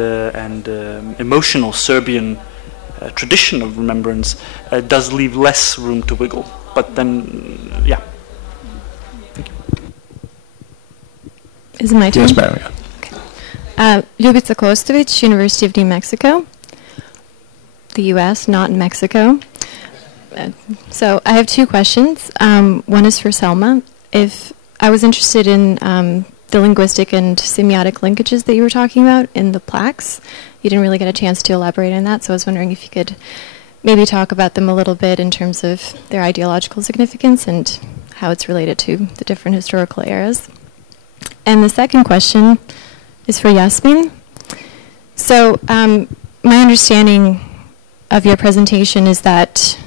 emotional Serbian tradition of remembrance does leave less room to wiggle. But then, yeah. Thank you. Is it my turn? Yes, ma'am. Okay. Ljubica Kostović, University of New Mexico, the U.S., not in Mexico. So I have two questions. One is for Selma. If I was interested in the linguistic and semiotic linkages that you were talking about in the plaques, you didn't really get a chance to elaborate on that, so I was wondering if you could maybe talk about them a little bit in terms of their ideological significance and how it's related to the different historical eras. And the second question is for Jasmin. So my understanding of your presentation is that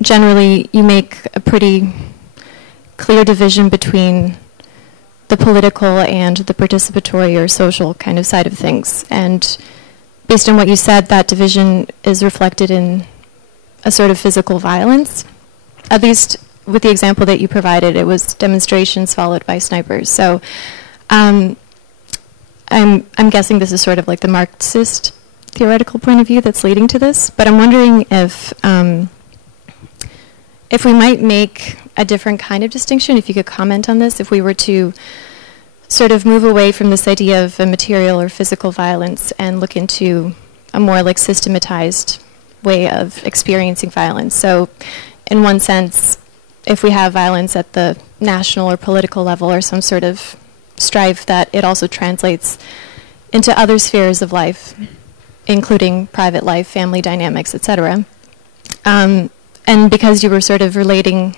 generally you make a pretty clear division between the political and the participatory or social kind of side of things. And based on what you said, that division is reflected in a sort of physical violence. At least with the example that you provided, it was demonstrations followed by snipers. So I'm guessing this is sort of like the Marxist theoretical point of view that's leading to this. But I'm wondering if we might make a different kind of distinction, if you could comment on this, if we were to sort of move away from this idea of a material or physical violence and look into a more like systematized way of experiencing violence. So in one sense, if we have violence at the national or political level or some sort of strife, that it also translates into other spheres of life, including private life, family dynamics, etc. And because you were sort of relating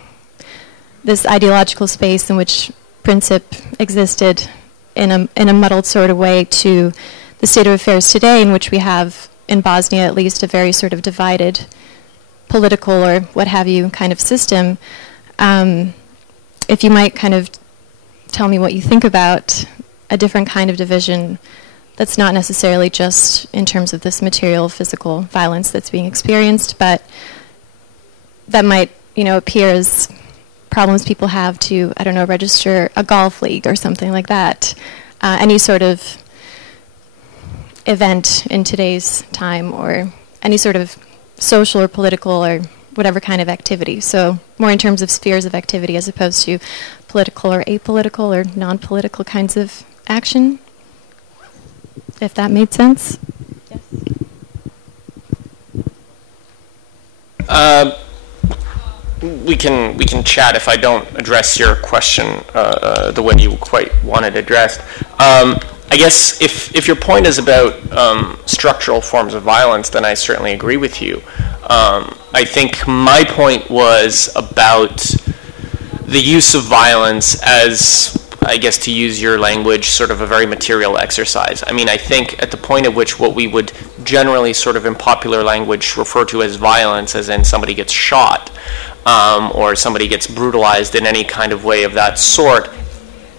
this ideological space in which Princip existed in a muddled sort of way to the state of affairs today, in which we have, in Bosnia at least, a very sort of divided political or what have you kind of system, if you might kind of tell me what you think about a different kind of division that's not necessarily just in terms of this material, physical violence that's being experienced, but that might, appear as problems people have to, I don't know, register a golf league or something like that. Any sort of event in today's time, or any sort of social or political or whatever kind of activity. So more in terms of spheres of activity as opposed to political or apolitical or non-political kinds of action, if that made sense. Yes. We can chat if I don't address your question the way you quite want it addressed. I guess if your point is about structural forms of violence, then I certainly agree with you. I think my point was about the use of violence as, I guess to use your language, sort of a very material exercise. I mean, I think at the point at which what we would generally sort of in popular language refer to as violence, as in somebody gets shot, or somebody gets brutalized in any kind of way of that sort,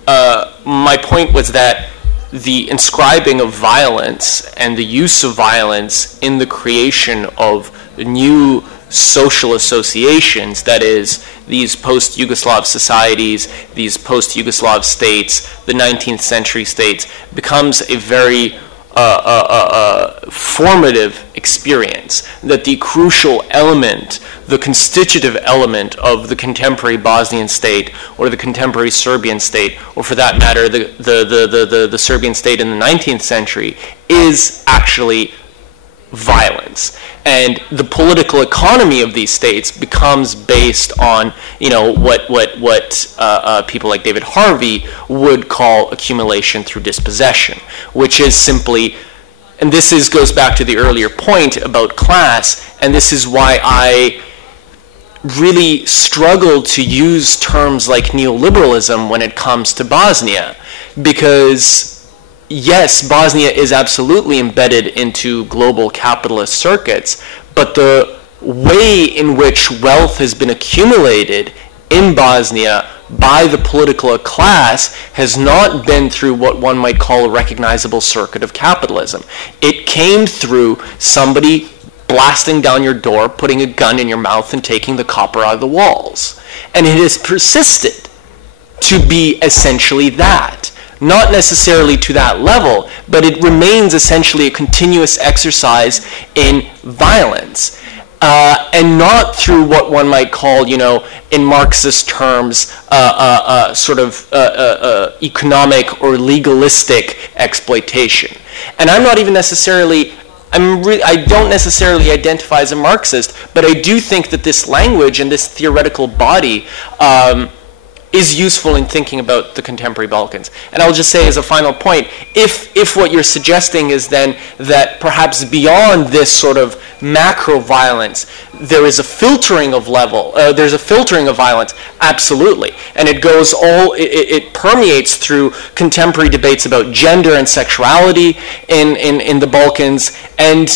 my point was that the inscribing of violence and the use of violence in the creation of new social associations, that is, these post-Yugoslav societies, these post-Yugoslav states, the 19th century states, becomes a very formative experience, that the crucial element, the constitutive element of the contemporary Bosnian state or the contemporary Serbian state, or for that matter the Serbian state in the 19th century, is actually violence. And the political economy of these states becomes based on, you know, what people like David Harvey would call accumulation through dispossession, which is simply, and this goes back to the earlier point about class, and this is why I really struggle to use terms like neoliberalism when it comes to Bosnia, because yes, Bosnia is absolutely embedded into global capitalist circuits, but the way in which wealth has been accumulated in Bosnia by the political class has not been through what one might call a recognizable circuit of capitalism. It came through somebody blasting down your door, putting a gun in your mouth, and taking the copper out of the walls. And it has persisted to be essentially that. Not necessarily to that level, but it remains essentially a continuous exercise in violence. And not through what one might call, you know, in Marxist terms, sort of economic or legalistic exploitation. And I'm not even necessarily, I don't necessarily identify as a Marxist, but I do think that this language and this theoretical body is useful in thinking about the contemporary Balkans. And I'll just say as a final point, if what you're suggesting is then that perhaps beyond this sort of macro violence, there is a filtering of there's a filtering of violence, absolutely. And it goes it permeates through contemporary debates about gender and sexuality in the Balkans, and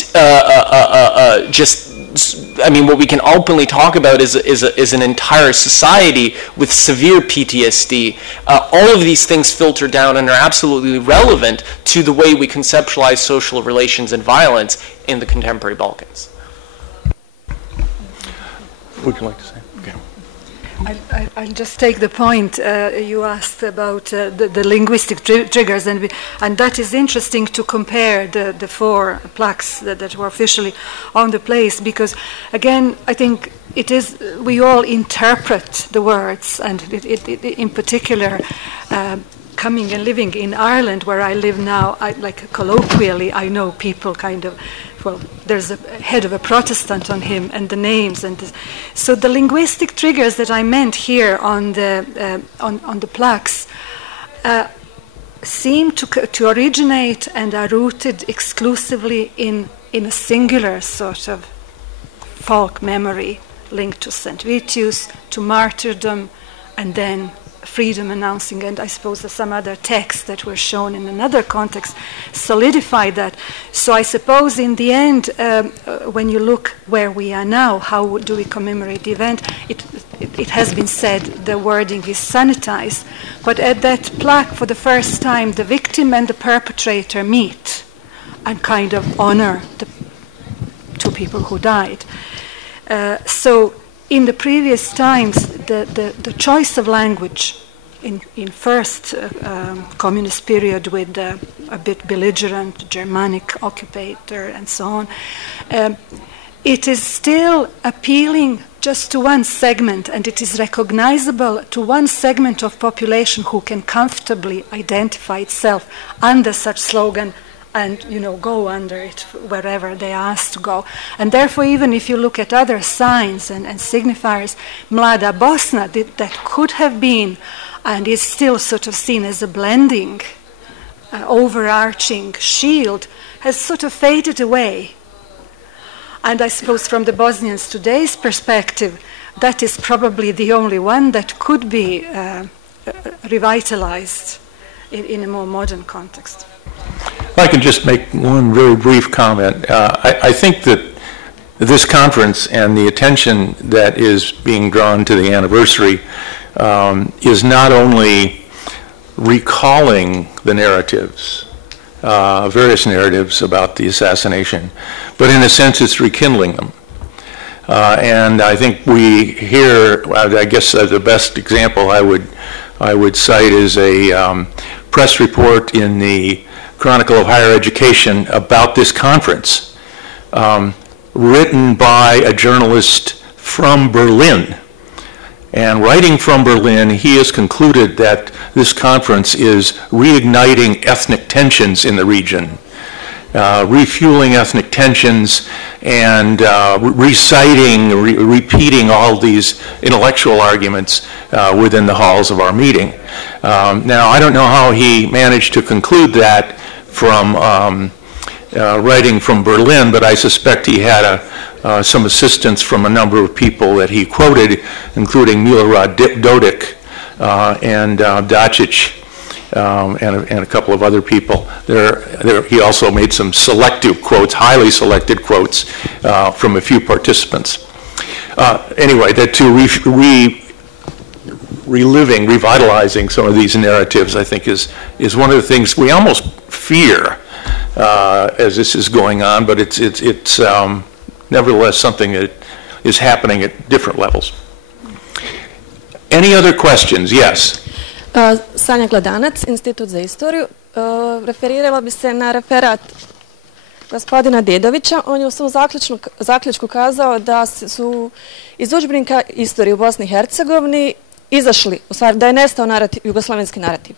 what we can openly talk about is an entire society with severe PTSD. All of these things filter down and are absolutely relevant to the way we conceptualize social relations and violence in the contemporary Balkans. Would you like to say? Okay. I'll just take the point you asked about the linguistic triggers, and that is interesting to compare the four plaques that were officially on the place, because again I think it is we all interpret the words, and it in particular coming and living in Ireland where I live now, colloquially I know people kind of, well, there's a head of a Protestant on him, and the names, and so the linguistic triggers that I meant here on the plaques seem to originate and are rooted exclusively in a singular sort of folk memory linked to St. Vitius, to martyrdom, and then freedom announcing, and I suppose some other texts that were shown in another context solidify that. So I suppose in the end, when you look where we are now, how do we commemorate the event, it has been said the wording is sanitized, but at that plaque for the first time the victim and the perpetrator meet and kind of honor the two people who died. So in the previous times, the choice of language in first communist period with a bit belligerent Germanic occupator and so on, it is still appealing just to one segment, and it is recognizable to one segment of population who can comfortably identify itself under such slogan and, you know, go under it wherever they are asked to go. And therefore, even if you look at other signs and signifiers, Mlada Bosna, that could have been and is still sort of seen as a blending, overarching shield, has sort of faded away. And I suppose from the Bosnians today's perspective, that is probably the only one that could be revitalized in a more modern context. I can just make one very brief comment. I think that this conference and the attention that is being drawn to the anniversary is not only recalling the narratives, various narratives about the assassination, but in a sense it's rekindling them. And I think we here, I guess the best example I would cite is a press report in the Chronicle of Higher Education about this conference, written by a journalist from Berlin. And writing from Berlin, he has concluded that this conference is reigniting ethnic tensions in the region, refueling ethnic tensions, and repeating all these intellectual arguments within the halls of our meeting. Now, I don't know how he managed to conclude that from writing from Berlin, but I suspect he had some assistance from a number of people that he quoted, including Milorad Dodik and Dacic and a couple of other people. He also made some selective quotes, highly selected quotes from a few participants. Anyway, that to revitalizing some of these narratives, I think is one of the things we almost fear as this is going on, but it's nevertheless something that is happening at different levels. Any other questions? Yes. Sanja Gladanac, Institut za istoriju. Referirala bi se na referat gospodina Dedovića. On je u svom zaključku kazao da su iz udžbenika istorije u Bosni i Hercegovini izašli, u stvari da je nestao narativ, jugoslavenski narativ.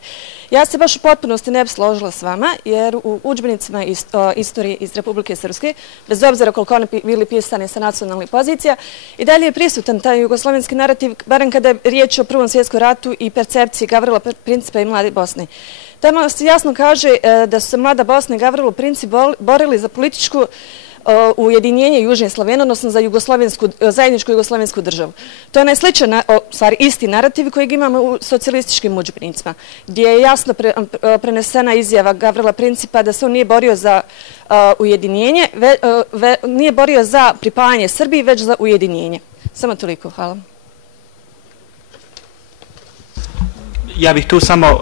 Ja se baš u potpunosti ne bi složila s vama, jer u udžbenicima istorije iz Republike Srpske, bez obzira koliko oni bili pisani sa nacionalnih pozicija, i dalje je prisutan taj jugoslavenski narativ, barem kada je riječ o Prvom svjetskom ratu i percepciji Gavrila Principa i Mlade Bosne. Tamo se jasno kaže da su se Mlada Bosna i Gavrilo Princip borili za političku ujedinjenje Južne Slovene, odnosno za zajedničku jugoslavensku državu. To je najsličan, stvari isti narativ kojeg imamo u socijalističkim udžbenicima, gdje je jasno prenesena izjava Gavrila Principa da se on nije borio za ujedinjenje, nije borio za pripajanje Srbiji, već za ujedinjenje. Samo toliko, hvala. Ja bih tu samo,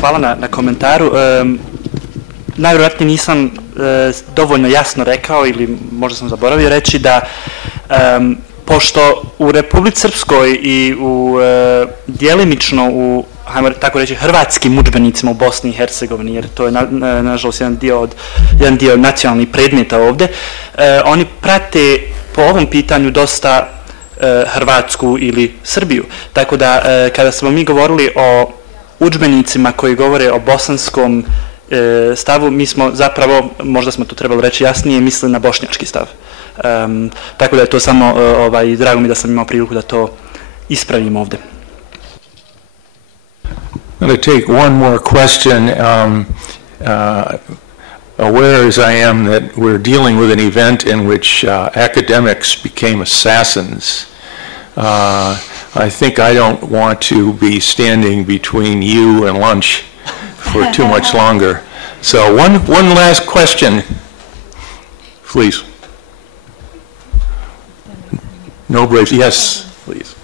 hvala na komentaru. Najvjerojatnije nisam dovoljno jasno rekao, ili možda sam zaboravio reći, da pošto u Republici Srpskoj i djelimično u, hajmo tako reći, hrvatskim udžbenicima u Bosni i Hercegovini, jer to je nažalost jedan dio nacionalnih predmeta ovdje, oni prate po ovom pitanju dosta Hrvatsku ili Srbiju. Tako da kada smo mi govorili o udžbenicima koji govore o bosanskom stavu, mi smo zapravo, možda smo to trebali reći jasnije, mislili na bošnjački stav. Tako da je to samo, drago mi da sam imao priliku da to ispravim ovdje. I'm going to take one more question. Aware as I am that we're dealing with an event in which academics became assassins, I think I don't want to be standing between you and lunch for too much longer. So one last question, please. No braves. Yes, please.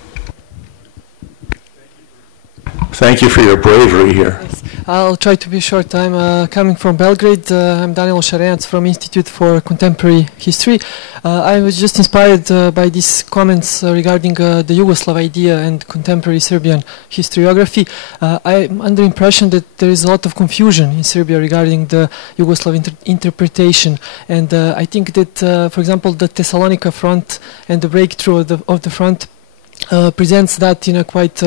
Thank you for your bravery here. I'll try to be short. I'm coming from Belgrade. I'm Daniel Šarenac from Institute for Contemporary History. I was just inspired by these comments regarding the Yugoslav idea and contemporary Serbian historiography. I'm under the impression that there is a lot of confusion in Serbia regarding the Yugoslav interpretation. And I think that, for example, the Thessalonica front and the breakthrough of the front presents that in a quite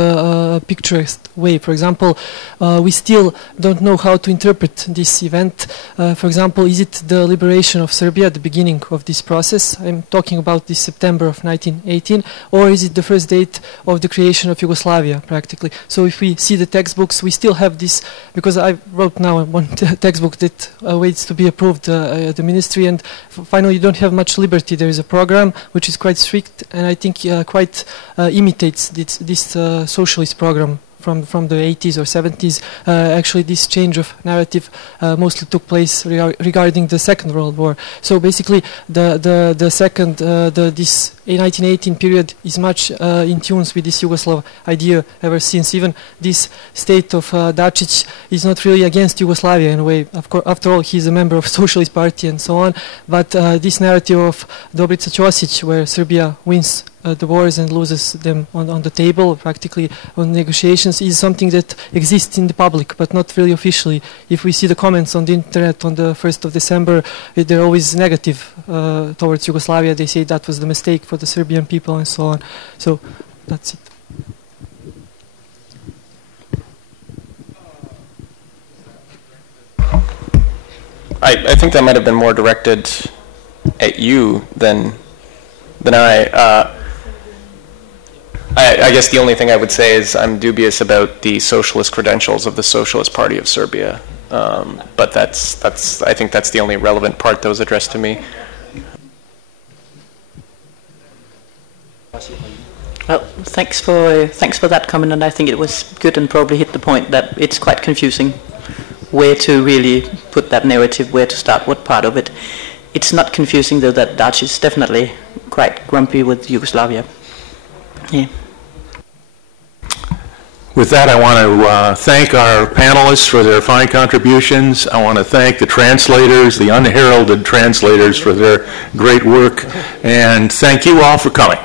picturesque way. For example, we still don't know how to interpret this event. For example, is it the liberation of Serbia at the beginning of this process? I'm talking about this September of 1918, or is it the first date of the creation of Yugoslavia, practically? So if we see the textbooks, we still have this, because I wrote now one textbook that waits to be approved at the ministry, and finally you don't have much liberty. There is a program which is quite strict, and I think quite imitates this socialist program from the 80s or 70s. Actually, this change of narrative mostly took place regarding the Second World War. So basically, the second, this 1918 period is much in tune with this Yugoslav idea ever since. Even this state of Dačić is not really against Yugoslavia in a way. Of course, after all, he's a member of Socialist Party and so on. But this narrative of Dobrica Ćosić, where Serbia wins the wars and loses them on the table, practically on negotiations, is something that exists in the public, but not really officially. If we see the comments on the internet on the 1st of December, they're always negative towards Yugoslavia. They say that was the mistake for the Serbian people and so on. So that's it. I think that might have been more directed at you than I guess the only thing I would say is I'm dubious about the socialist credentials of the Socialist Party of Serbia, but I think that's the only relevant part that was addressed to me. Well, thanks for that comment, and I think it was good and probably hit the point that it's quite confusing where to really put that narrative, where to start, what part of it. It's not confusing though that Dačić is definitely quite grumpy with Yugoslavia. Yeah. With that, I want to thank our panelists for their fine contributions. I want to thank the translators, the unheralded translators, for their great work, and thank you all for coming.